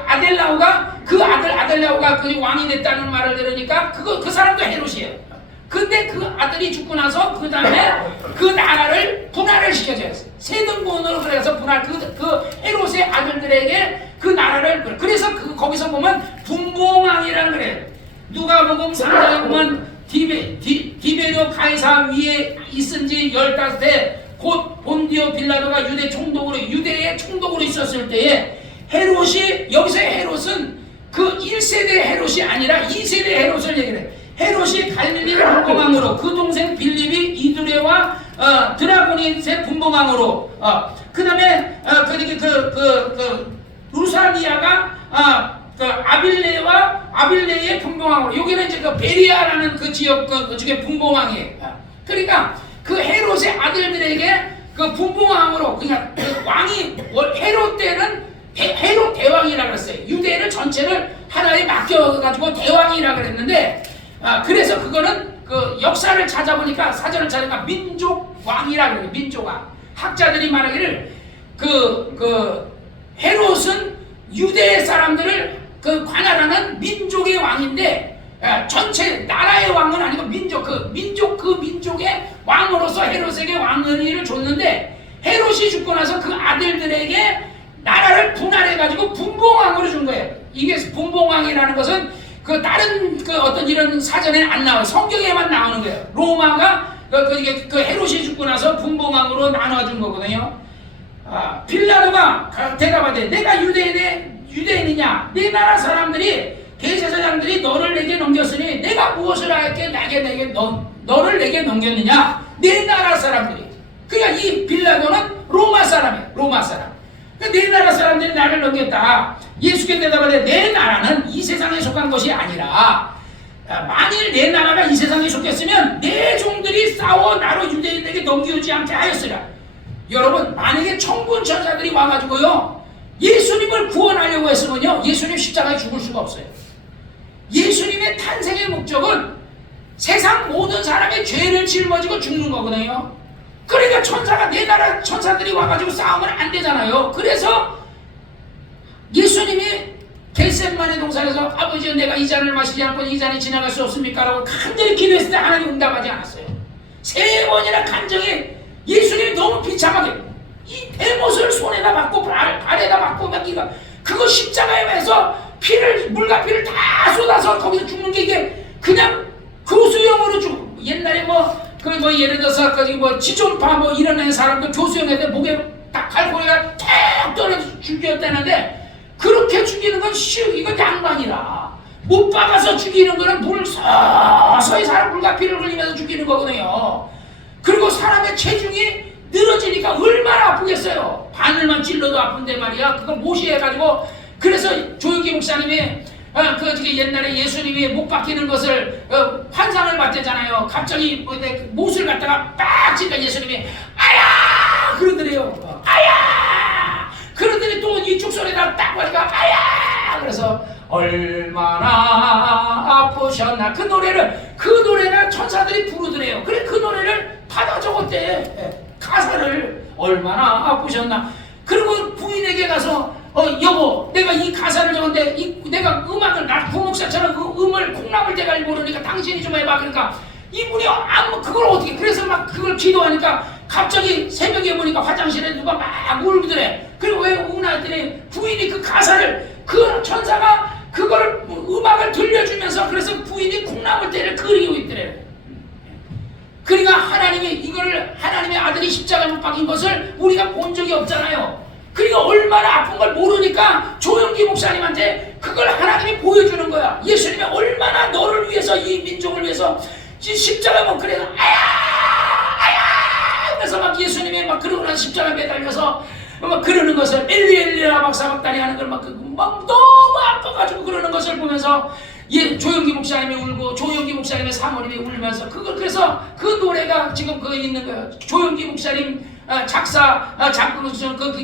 아델라오가 그 아델라오가 그 왕이 됐다는 말을 들으니까 그 사람도 헤롯이에요. 근데 그 아들이 죽고 나서 그 다음에 그 나라를 분할을 시켜줘요. 세등분으로 그래서 분할 그 헤롯의 아들들에게 그 나라를 그래서 거기서 보면 분봉왕이라는 그래요. 누가복음 3장에 보면 디베rio 가이사 위에 있은지 15해 곧 본디오 빌라도가 유대의 총독으로 있었을 때에 헤롯이 여기서의 헤롯은 그 1세대 헤롯이 아니라 2세대 헤롯을 얘기를 해요. 헤롯이 갈릴리 분봉왕으로 그 동생 빌립이 이두레와 드라고니스의 분봉왕으로 그 다음에 루사리아가 아빌레의 분봉왕으로 여기는 이제 베리아라는 그 지역 그중에 분봉왕이에요. 그러니까 그 헤롯의 아들들에게 그 분봉왕으로 그러니까 그 왕이 헤롯 때는 헤롯 대왕이라 그랬어요. 유대를 전체를 하나에 맡겨가지고 대왕이라 그랬는데 그래서 그거는 그 역사를 찾아보니까 사전을 찾아보니까 민족왕이라 그래요. 민족왕. 학자들이 말하기를 헤롯은 유대 사람들을 관할하는 민족의 왕인데 전체 나라의 왕은 아니고 민족의 왕으로서 헤롯에게 왕의를 줬는데 헤롯이 죽고 나서 그 아들들에게 나라를 분할해가지고 분봉왕으로 준 거예요. 이게 분봉왕이라는 것은 다른 어떤 이런 사전에 안 나와요. 성경에만 나오는 거예요. 로마가 헤롯이 죽고 나서 분봉왕으로 나눠준 거거든요. 빌라도가 대답하되 내가 유대인이냐? 네 나라 사람들이 대제사장들이 너를 내게 넘겼으니 내가 무엇을 하였기에 너를 내게 넘겼느냐? 네 나라 사람들이. 그러니까 이 빌라도는 로마 사람이에요. 로마 사람. 그러니까 내 나라 사람들이 나를 넘겼다. 예수께 대답하되 내 나라는 이 세상에 속한 것이 아니라 만일 내 나라가 이 세상에 속했으면 내 종들이 싸워 나로 유대인에게 넘겨주지 않게 하였으라. 여러분, 만약에 천군 천사들이 와가지고요 예수님을 구원하려고 했으면요 예수님 십자가에 죽을 수가 없어요. 예수님의 탄생의 목적은 세상 모든 사람의 죄를 짊어지고 죽는 거거든요. 그러니까 천사가 내 나라 천사들이 와가지고 싸우면 안 되잖아요. 그래서 예수님이 겟세마네 동산에서 아버지여 내가 이 잔을 마시지 않고 이 잔이 지나갈 수 없습니까? 라고 간절히 기도했을 때 하나님 응답하지 않았어요. 3번이나 간절히 예수님이 너무 비참하게 이 대못을 손에다 받고 발에다 받고 막 이거 그거 십자가에 매서 피를 물과 피를 다 쏟아서 거기서 죽는 게 이게 그냥 교수형으로 죽고 옛날에 예를 들어서 지존파 이런 사람들 교수형 애들 목에 딱 갈고리가 탁 떨어져 죽였다는데 그렇게 죽이는 건 이건 양반이라 못 박아서 죽이는 거는 물 서서히 사람 물과 피를 흘리면서 죽이는 거거든요. 그리고 사람의 체중이 늘어지니까 얼마나 아프겠어요. 바늘만 찔러도 아픈데 말이야. 그걸 모시해가지고 그래서 조영기 목사님이 옛날에 예수님이 못 박히는 것을 환상을 봤대잖아요. 갑자기 못을 갖다가 빡 찌니까 예수님이 아야 그러더래요. 아야 그러더니 또 이쪽 손에다 딱 보니까 아야 그래서 얼마나 아프셨나 그 노래를 천사들이 부르더래요. 그래 그 노래를 받아 적었대. 가사를 얼마나 아프셨나. 그리고 부인에게 가서 여보 내가 이 가사를 적었는데 내가 음악을 부목사처럼 그 음을 콩나물 대가리 모르니까 당신이 좀 해봐. 그러니까 이분이 그걸 어떻게 그래서 막 그걸 기도하니까 갑자기 새벽에 보니까 화장실에 누가 막 울더래. 그리고 왜 우나 했더니 부인이 그 가사를 그 천사가 그거를 음악을 들려주면서 그래서 부인이 콩나물대를 그리고 있더래. 그러니까 하나님의 아들이 십자가에 못 박힌 것을 우리가 본 적이 없잖아요. 그러니까 얼마나 아픈 걸 모르니까 조영기 목사님한테 그걸 하나님이 보여주는 거야. 예수님이 얼마나 너를 위해서 이 민족을 위해서 십자가에 못 그래서 아야 그래서 막 예수님이 막 그러고 난 십자가에 매달려서 막 그러는 것을 엘리엘리라 막 사박다니 하는 걸 막 너무 아파가지고 그러는 것을 보면서 조영기 목사님이 울고 조영기 목사님의 사모님이 울면서 그래서 그 노래가 지금 있는 거예요. 조영기 목사님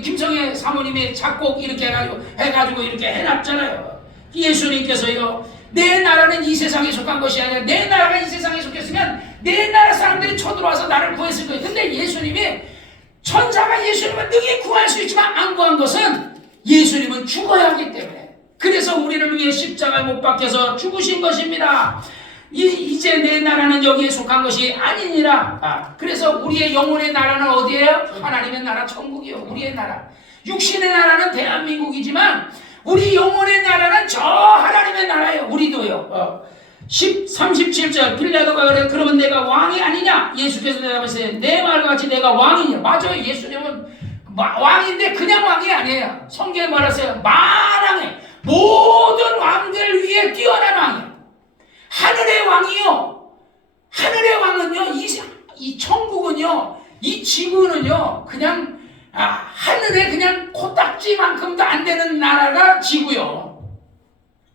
김성애 사모님의 작곡 이렇게 해가지고 이렇게 해놨잖아요. 예수님께서요 내 나라는 이 세상에 속한 것이 아니라 내 나라가 이 세상에 속했으면 내 나라 사람들이 쳐들어와서 나를 구했을 거예요. 근데 예수님이 천사가 예수님을 능히 구할 수 있지만 안 구한 것은 예수님은 죽어야 하기 때문에 그래서 우리를 위해 십자가에 못 박혀서 죽으신 것입니다. 이제 내 나라는 여기에 속한 것이 아니니라. 그래서 우리의 영혼의 나라는 어디예요? 하나님의 나라 천국이요. 우리의 나라. 육신의 나라는 대한민국이지만 우리 영혼의 나라는 저 하나님의 나라예요. 우리도요. 37절 빌라도가 그래 그러면 내가 왕이 아니냐? 예수께서 대답하시되 내 말과 같이 내가 왕이냐? 맞아요. 예수님은 왕인데 그냥 왕이 아니에요. 성경에 말하세요. 만왕의 모든 왕들 위에 뛰어난 왕이에요. 하늘의 왕이요. 하늘의 왕은요. 이 천국은요. 이 지구는요. 그냥 하늘에 그냥 코딱지만큼도 안 되는 나라가 지구요.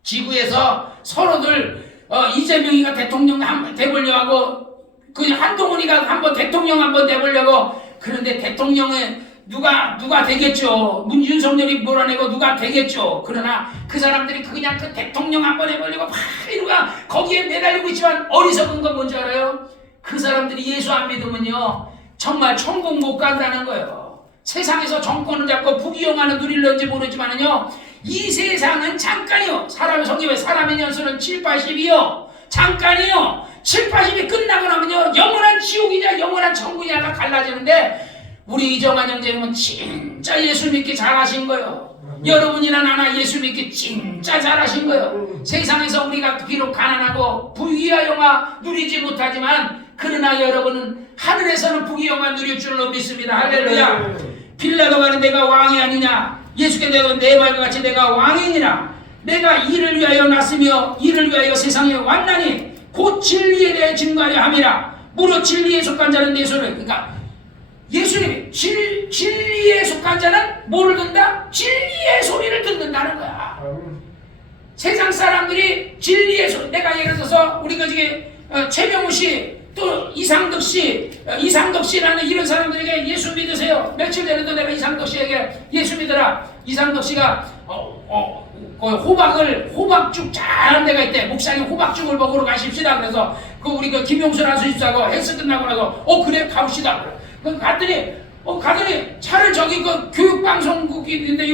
지구에서 서로들 이재명이가 대통령 한번 돼보려고 하고 그 한동훈이가 한번 대통령 한번 돼보려고 그런데 대통령은 누가 되겠죠. 윤석열이 몰아내고 누가 되겠죠. 그러나 그 사람들이 그냥 그 대통령 한번 해보려고 막 이러고 거기에 매달리고 있지만 어리석은 건 뭔지 알아요? 그 사람들이 예수 안 믿으면요 정말 천국 못 간다는 거예요. 세상에서 정권을 잡고 부귀영화는 누릴런지 모르지만은요 이 세상은 잠깐이요. 성경에 사람의 연수는 7, 80이요. 잠깐이요. 7, 80이 끝나고 나면요 영원한 지옥이냐 영원한 천국이냐가 갈라지는데 우리 이정환 형제님은 진짜 예수 믿기 잘하신 거예요. 여러분이나 나나 예수 믿기 진짜 잘하신 거예요. 세상에서 우리가 비록 가난하고 부귀영화 누리지 못하지만 그러나 여러분은 하늘에서는 부귀영화 누릴 줄로 믿습니다. 할렐루야. 빌라도가 내가 왕이 아니냐? 예수께 내 말과 같이 내가 왕이니라. 내가 이를 위하여 났으며 이를 위하여 세상에 왔나니 곧 진리에 대해 증거하려 함이라. 무릇 진리에 속한 자는 내 손을 그러니까 예수님이 진리에 속한 자는 뭐를 듣는다? 진리의 소리를 듣는다는 거야. 세상 사람들이 진리의 소리, 내가 예를 들어서 우리 그 저기 최병우 씨, 또 이상덕 씨라는 이런 사람들에게 예수 믿으세요. 며칠 전에도 내가 이상덕 씨에게 예수 믿으라. 이상덕 씨가 호박죽 잘하는 데가 있대. 목사님 호박죽을 먹으러 가십시다. 그래서 우리 그 김용순 안수집사하고 헬스 끝나고 나서 그래 가봅시다. 그 갔더니 차를 저기 그 교육방송국이 있는데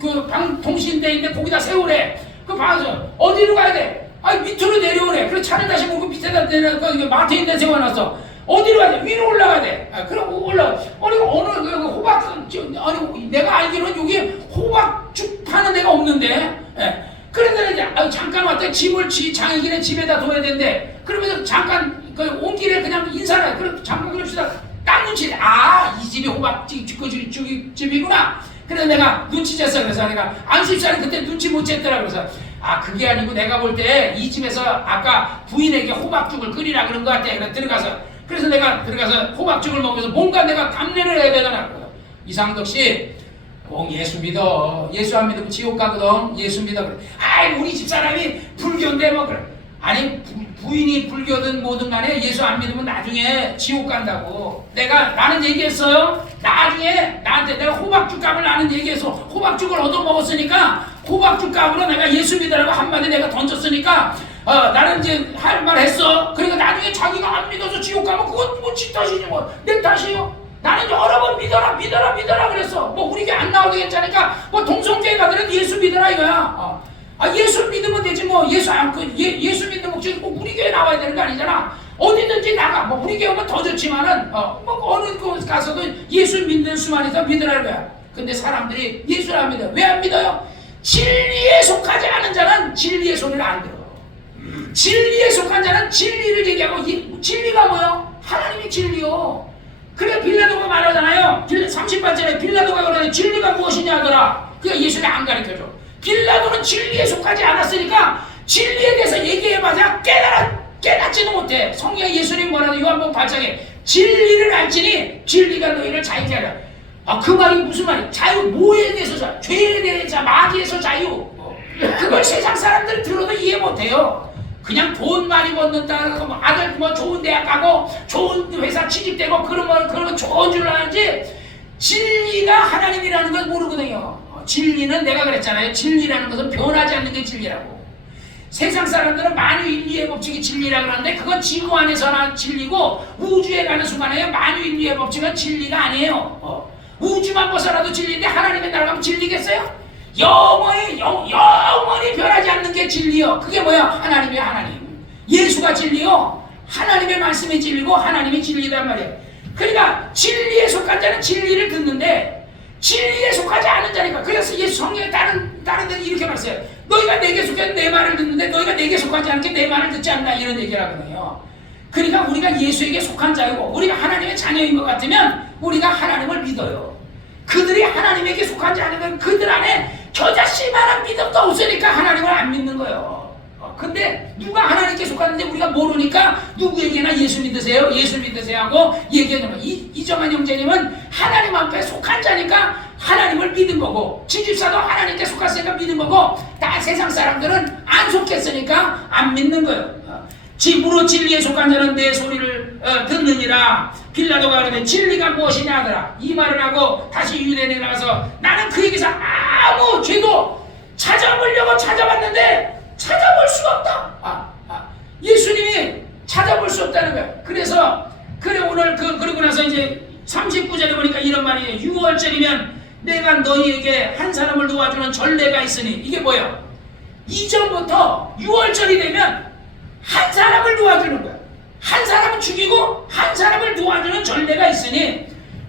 그 방통신대인데 거기다 세우래. 그 방에서 어디로 가야 돼? 밑으로 내려오래. 그래 차를 다시 몰고 밑에다 내려가 마트에 있는 데 세워놨어. 어디로 가야 돼? 위로 올라가야 돼. 그럼 어느 호박 내가 알기로는 여기 호박죽 파는 데가 없는데. 그런데 이제 잠깐 왔다 장애인의 집에다 둬야 된대. 그러면서 잠깐 온 길에 그냥 인사를 해. 그럼 잠깐 그럽시다. 딱 눈치채. 이 집이 호박집이구나. 그래서 내가 눈치챘어. 그래서 내가 안수집사는 그때 눈치 못 챘더라. 그래서 그게 아니고 내가 볼 때 이 집에서 아까 부인에게 호박죽을 끓이라 그런 것 같아. 그래서 내가 들어가서 호박죽을 먹으면서 뭔가 내가 감례를 해야 되잖아. 이상덕 씨, 예수 믿어. 예수 안 믿으면 지옥 가거든. 예수 믿어. 그래. 우리 집사람이 불교인데 뭐 그래. 아니 부인이 불교든 뭐든 간에 예수 안 믿으면 나중에 지옥 간다고. 나는 얘기했어요. 나중에 나한테 내가 호박죽 값을 나는 얘기해서 호박죽을 얻어 먹었으니까 호박죽 값으로 내가 예수 믿으라고 한마디 내가 던졌으니까 나는 이제 할 말 했어. 그러니까 나중에 자기가 안 믿어서 지옥 가면 그건 뭐 지 탓이지 뭐 내 탓이요. 나는 여러 번 믿어라 그랬어. 뭐 우리 교회 안 나와도 괜찮으니까 뭐 동성교회 가더라도 예수 믿어라 이거야. 예수 믿으면 되지 뭐. 예수 믿는 목적이 꼭 우리 교회 나와야 되는 거 아니잖아. 어디든지 나가. 뭐 우리 교회 오면 더 좋지만은 뭐 어느 곳 가서도 예수 믿는 수만 있어 믿으라는 거야. 근데 사람들이 예수를 안 믿어요. 왜 안 믿어요? 진리에 속하지 않은 자는 진리의 소리를 안 들어. 진리에 속한 자는 진리를 얘기하고 진리가 뭐요? 하나님이 진리요. 그래 빌라도가 말하잖아요. 30번째에 빌라도가 그러는데 진리가 무엇이냐 하더라. 그러니까 예수를 안 가르쳐줘. 빌라도는 진리에 속하지 않았으니까 진리에 대해서 얘기해봐야 깨닫지는 못해. 성경 예수님 뭐라도 요한복음 8장에 진리를 알지니 진리가 너희를 자유케 하라. 그 말이 무슨 말이야? 자유 뭐에 대해서 자유? 죄에 대해서 마귀에서 자유. 그걸 세상 사람들 들어도 이해 못해요. 그냥 돈 많이 벌는다고 뭐 아들 뭐 좋은 대학 가고 좋은 회사 취직되고 그런 거 좋은 줄 알지 진리가 하나님이라는 걸 모르거든요. 진리는 내가 그랬잖아요. 진리라는 것은 변하지 않는 게 진리라고. 세상 사람들은 만유인리의 법칙이 진리라고 하는데 그건 지구 안에서나 진리고 우주에 가는 순간에 만유인리의 법칙은 진리가 아니에요. 우주만 벗어나도 진리인데 하나님의 나라 가면 진리겠어요? 영원히 변하지 않는 게 진리요. 그게 뭐야? 하나님이 하나님. 예수가 진리요. 하나님의 말씀이 진리고 하나님이 진리단 말이에요. 그러니까 진리에 속한 자는 진리를 듣는데 진리에 속하지 않은 자니까. 그래서 예수 성경에 다른 데는 이렇게 말했어요. 너희가 내게 속해 내 말을 듣는데 너희가 내게 속하지 않게 내 말을 듣지 않나 이런 얘기를 하거든요. 그러니까 우리가 예수에게 속한 자이고 우리가 하나님의 자녀인 것 같으면 우리가 하나님을 믿어요. 그들이 하나님에게 속하지 않으면 그들 안에 저자씨만한 믿음도 없으니까 하나님을 안 믿는 거예요. 근데 누가 하나님께 속하는지 우리가 모르니까 누구에게나 예수 믿으세요 하고 얘기하는 거예요. 이정환 형제님은 하나님 앞에 속한 자니까 하나님을 믿은 거고 지집사도 하나님께 속았으니까 믿은 거고 다 세상 사람들은 안 속했으니까 안 믿는 거예요. 무릇 진리에 속한 자는 내 소리를 듣느니라. 빌라도가 그러면 진리가 무엇이냐 하더라. 이 말을 하고 다시 유대인에 나가서 나는 그에게서 아무 죄도 찾아보려고 찾아봤는데 찾아볼 수가 없다. 예수님이 찾아볼 수 없다는 거야. 그래서 오늘 그러고 나서 이제 39절에 보니까 이런 말이에요. 6월절이면 내가 너희에게 한 사람을 도와주는 전례가 있으니 이게 뭐예요? 이전부터 6월절이 되면 한 사람을 도와주는 거야. 한 사람은 죽이고 한 사람을 도와주는 전례가 있으니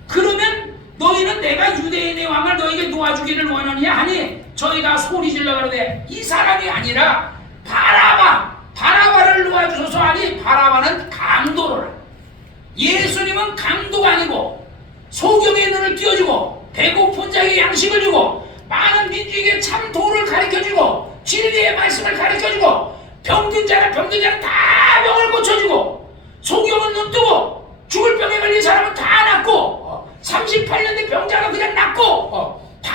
그러면 너희는 내가 유대인의 왕을 너희에게 도와주기를 원하느냐 하니 저희가 소리질러 가로되 이 사람이 아니라 바라바를 도와주소서 하니 바라바는 강도를. 예수님은 강도가 아니고 소경의 눈을 띄워주고 배고픈 자에게 양식을 주고 많은 민중에게 참 도를 가르쳐주고 진리의 말씀을 가르쳐주고 병든 자는 다 병을 고쳐주고 소경은 눈 뜨고 죽을 병에 걸린 사람은 다 낫고 38년 된 병자가 그냥 낫고 다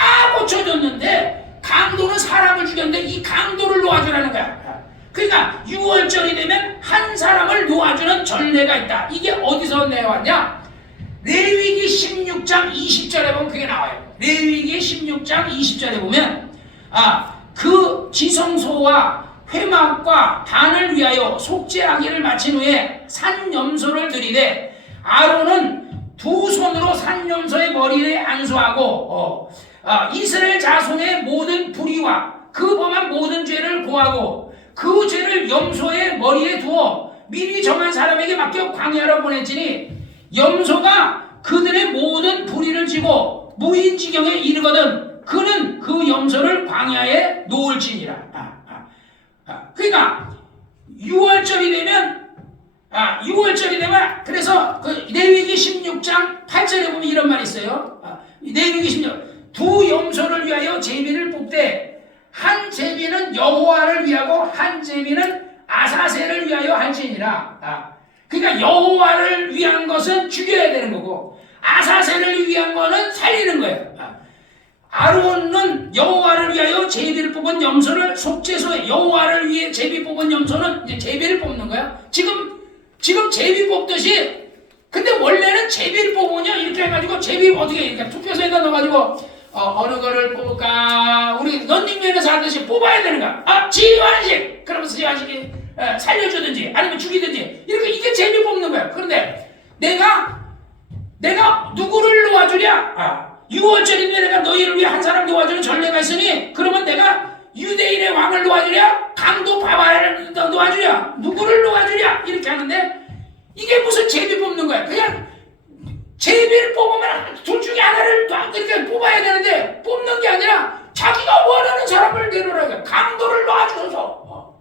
레위기 16장 20절에 보면 그 지성소와 회막과 단을 위하여 속죄하기를 마친 후에 산염소를 드리되 아론은 두 손으로 산염소의 머리에 안수하고 이스라엘 자손의 모든 불의와 그 범한 모든 죄를 고하고 그 죄를 염소의 머리에 두어 미리 정한 사람에게 맡겨 광야로 보냈지니 염소가 그들의 모든 불의를 지고 무인지경에 이르거든 그는 그 염소를 광야에 놓을지니라. 그러니까 6월절이 되면 그래서 그 레위기 16장 8절에 보면 이런 말이 있어요. 레위기 16 두 염소를 위하여 제비를 뽑되 한 제비는 여호와를 위하고 한 제비는 아사셀을 위하여 할지니라. 그러니까 여호와를 위한 것은 죽여야 되는 거고 아사셀을 위한 거는 살리는 거예요. 아론은 여호와를 위하여 제비를 뽑은 염소를 속죄소에 여호와를 위해 제비 뽑은 염소는 이제 제비를 뽑는 거야. 지금 제비 뽑듯이 근데 원래는 제비를 뽑으냐 이렇게 해가지고 제비 어떻게 이렇게 투표소에다 넣어가지고 어느 거를 뽑을까 우리 런닝맨에서 하듯이 뽑아야 되는 거야. 지휘관식 그러면서 지휘관식이 살려주든지 아니면 죽이든지 이렇게 이게 제비 뽑는 거야. 그런데 내가 누구를 놓아주랴? 6월절인데 내가 너희를 위해 한 사람 놓아주는 전례가 있으니 그러면 내가 유대인의 왕을 놓아주랴? 강도 바바를 놓아주랴? 누구를 놓아주랴? 이렇게 하는데 이게 무슨 제비 뽑는 거야. 그냥 제비를 뽑으면 둘 중에 하나를 이렇게 뽑아야 되는데 뽑는 게 아니라 자기가 원하는 사람을 내놓으라. 강도를 놓아주소서.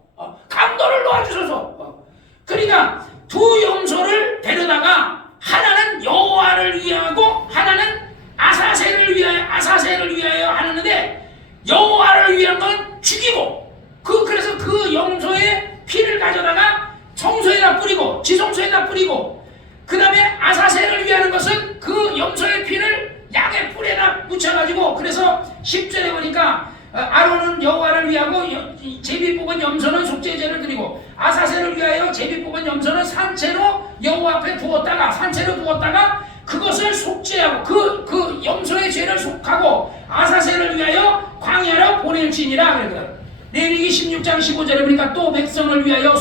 강도를 놓아주소서. 그러니까 두 염소를 데려다가 하나는 여호와를 위하고 하나는 아사셀을 위하여 하는데 여호와를 위한 건 죽이고 그래서 그 염소의 피를 가져다가 성소에다 뿌리고 지성소에다 뿌리고 그 다음에 아사셀을 위하는 것은 그 염소의 피를 양의 뿔에다 묻혀가지고 그래서 10절에 보니까 아론은 여호와를 위하고 제비 뽑은 염소는 속죄제를 드리고 아사셀을 위하여 제비 뽑은 염소는 산채로 여호와 앞에 두었다가 그것을 속죄하고 그 염소의 죄를 속하고 아사셀을 위하여 광야로 보낼지니라 그러거든. 레위기 16장 15절에 보니까 또 백성을 위하여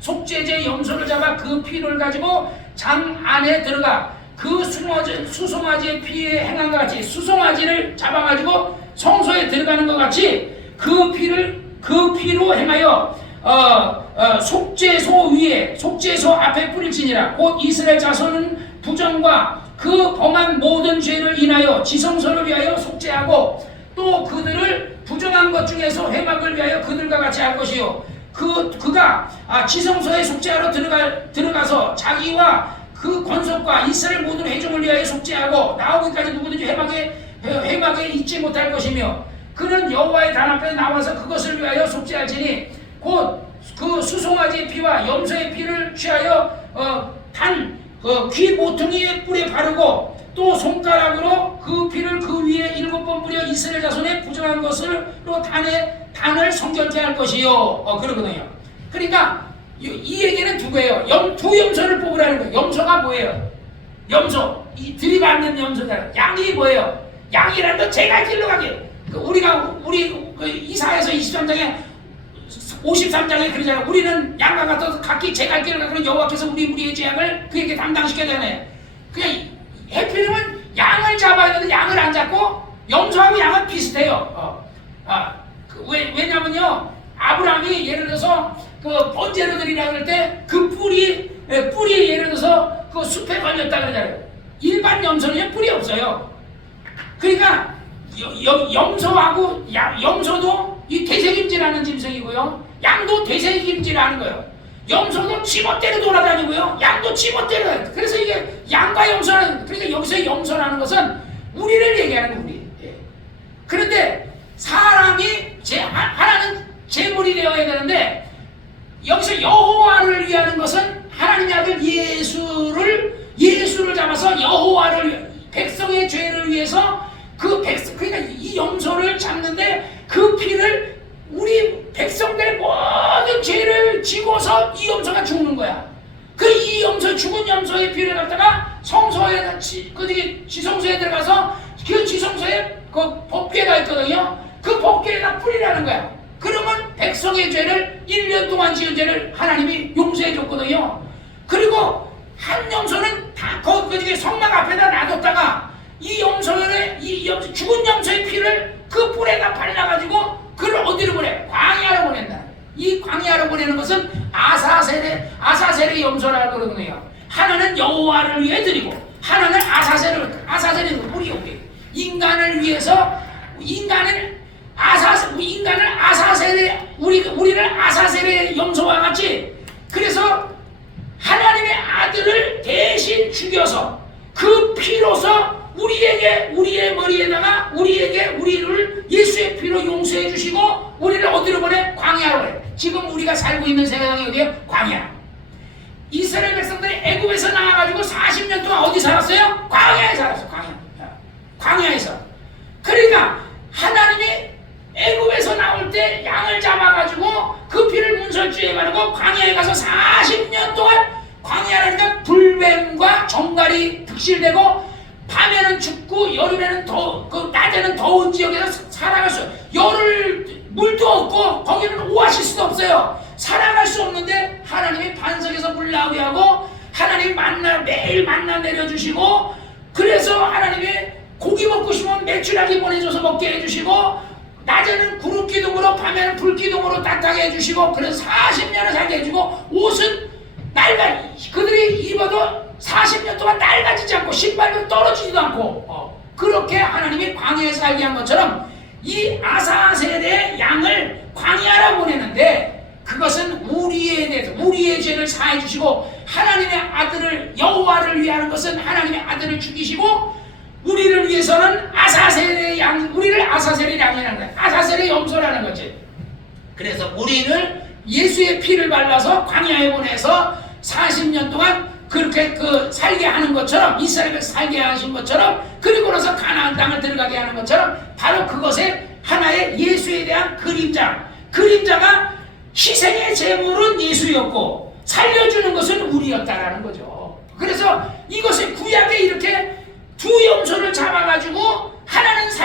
속죄제 염소를 잡아 그 피를 가지고 장 안에 들어가 그 수송아지의 피에 행한 것 같이 수송아지를 잡아가지고 성소에 들어가는 것 같이 그 피로 행하여 속죄소 앞에 뿌릴지니라. 곧 이스라엘 자손은 부정과 그 범한 모든 죄를 인하여 지성소를 위하여 속죄하고 또 그들을 부정한 것 중에서 회막을 위하여 그들과 같이 할 것이요 그가 지성소에 속죄하러 들어가서 자기와 그 권속과 이스라엘 모든 회중을 위하여 속죄하고 나오기까지 누구든지 회막에 있지 못할 것이며 그는 여호와의 단 앞에 나와서 그것을 위하여 속죄할지니 곧 그 수송아지의 피와 염소의 피를 취하여 귀 모퉁이의 뿔에 바르고 또 손가락으로 그 피를 그 위에 7번 뿌려 이스라엘 자손의 부정한 것으로 단을 성결케 할 것이요. 그러거든요. 그러니까 이 얘기는 누구예요? 두 염소를 뽑으라는 거예요. 염소가 뭐예요? 염소, 이 들이받는 염소다. 양이 뭐예요? 양이라는 건 제가 길러 가게. 우리 이사에서 23장에 53장에 그러잖아. 우리는 양과 같아서 각기 제갈 길을 가고 여호와께서 우리의 죄악을 그에게 담당시켜야 되네. 그냥 해피름은 양을 잡아야 되는데 양을 안 잡고 염소하고 양은 비슷해요. 왜냐면요 아브라함이 예를 들어서 그 번제로 드리라 그럴 때 그 뿔이 예를 들어서 그 숲에 걸렸다 그러잖아요. 일반 염소는 뿔이 없어요. 그러니까 염소도 이 되새김질하는 짐승이고요. 양도 되새김질하는 거예요. 염소도 지멋대로 돌아다니고요. 양도 지멋대로. 그래서 이게 양과 염소라는 그러니까 여기서 염소라는 것은 우리를 얘기하는 거 우리. 그런데 사람이 하나는 제물이 되어야 되는데 여기서 여호와를 위하는 것은 하나님의 아들 예수를 잡아서 여호와를 백성의 죄를 위해서 그러니까 이 염소를 잡는데 그 피를 우리 백성들의 모든 죄를 지고서 이 염소가 죽는 거야. 이 죽은 염소의 피를 갖다가 성소에 지성소에 들어가서 그 지성소에 그 법궤가 있거든요. 그 법궤에다 뿌리라는 거야. 그러면 백성의 죄를 1년 동안 지은 죄를 하나님이 용서해 줬거든요. 그리고 한 염소는 다 거기 성막 앞에다 놔뒀다가 이 염소의 죽은 염소의 피를 그 뿔에다 발라가지고 그를 어디로 보내? 광야로 보낸다. 이 광야로 보내는 것은 아사셀의 염소라고 그러거든요. 하나는 여호와를 위해 드리고 하나는 아사셀의 우리 인간을 위해서 인간을 아사셀의 우리를 아사셀의 염소와 같이 그래서 하나님의 아들을 대신 죽여서 그 피로서 우리의 머리에다가 우리를 예수의 피로 용서해 주시고 우리를 어디로 보내? 광야로 보내. 지금 우리가 살고 있는 세상이 어디에요? 광야. 이스라엘 백성들이 애굽에서 나와가지고 40년 동안 어디 살았어요? 광야에 살았어. 광야에서. 그러니까 하나님이 애굽에서 나올 때 양을 잡아가지고 그 피를 문설주에 바르고 광야에 가서 40년 동안 광야라니까 불뱀과 정갈이 득실되고 밤에는 춥고 여름에는 낮에는 더운 지역에서 살아갔어요. 물도 없고 거기는 오아시스도 없어요. 살아갈 수 없는데 하나님이 반석에서 물 나오게 하고 하나님이 매일 만나 내려주시고 그래서 하나님이 고기 먹고 싶으면 메추라기 보내줘서 먹게 해주시고 낮에는 구름 기둥으로 밤에는 불 기둥으로 따뜻하게 해주시고 그래서 40년을 살게 해주고 옷은 그들이 입어도 40년 동안 낡아지지 않고 신발도 떨어지지도 않고 그렇게 하나님이 광야에 살게 한 것처럼 이 아사셀의 양을 광야로 보내는데 그것은 우리에 대해서 우리의 죄를 사해 주시고 하나님의 아들을 여호와를 위하는 것은 하나님의 아들을 죽이시고 우리를 위해서는 우리를 아사셀의 양이라는 거야. 아사셀의 염소라는 거지. 그래서 우리를 예수의 피를 발라서 광야에 보내서 40년 동안 그렇게 살게 하는 것처럼 이스라엘을 살게 하신 것처럼 그리고 나서 가나안 땅을 들어가게 하는 것처럼 바로 그것의 하나의 예수에 대한 그림자가 희생의 제물은 예수였고 살려주는 것은 우리였다라는 거죠. 그래서 이것을 구약에 이렇게 두 염소를 잡아가지고 하나는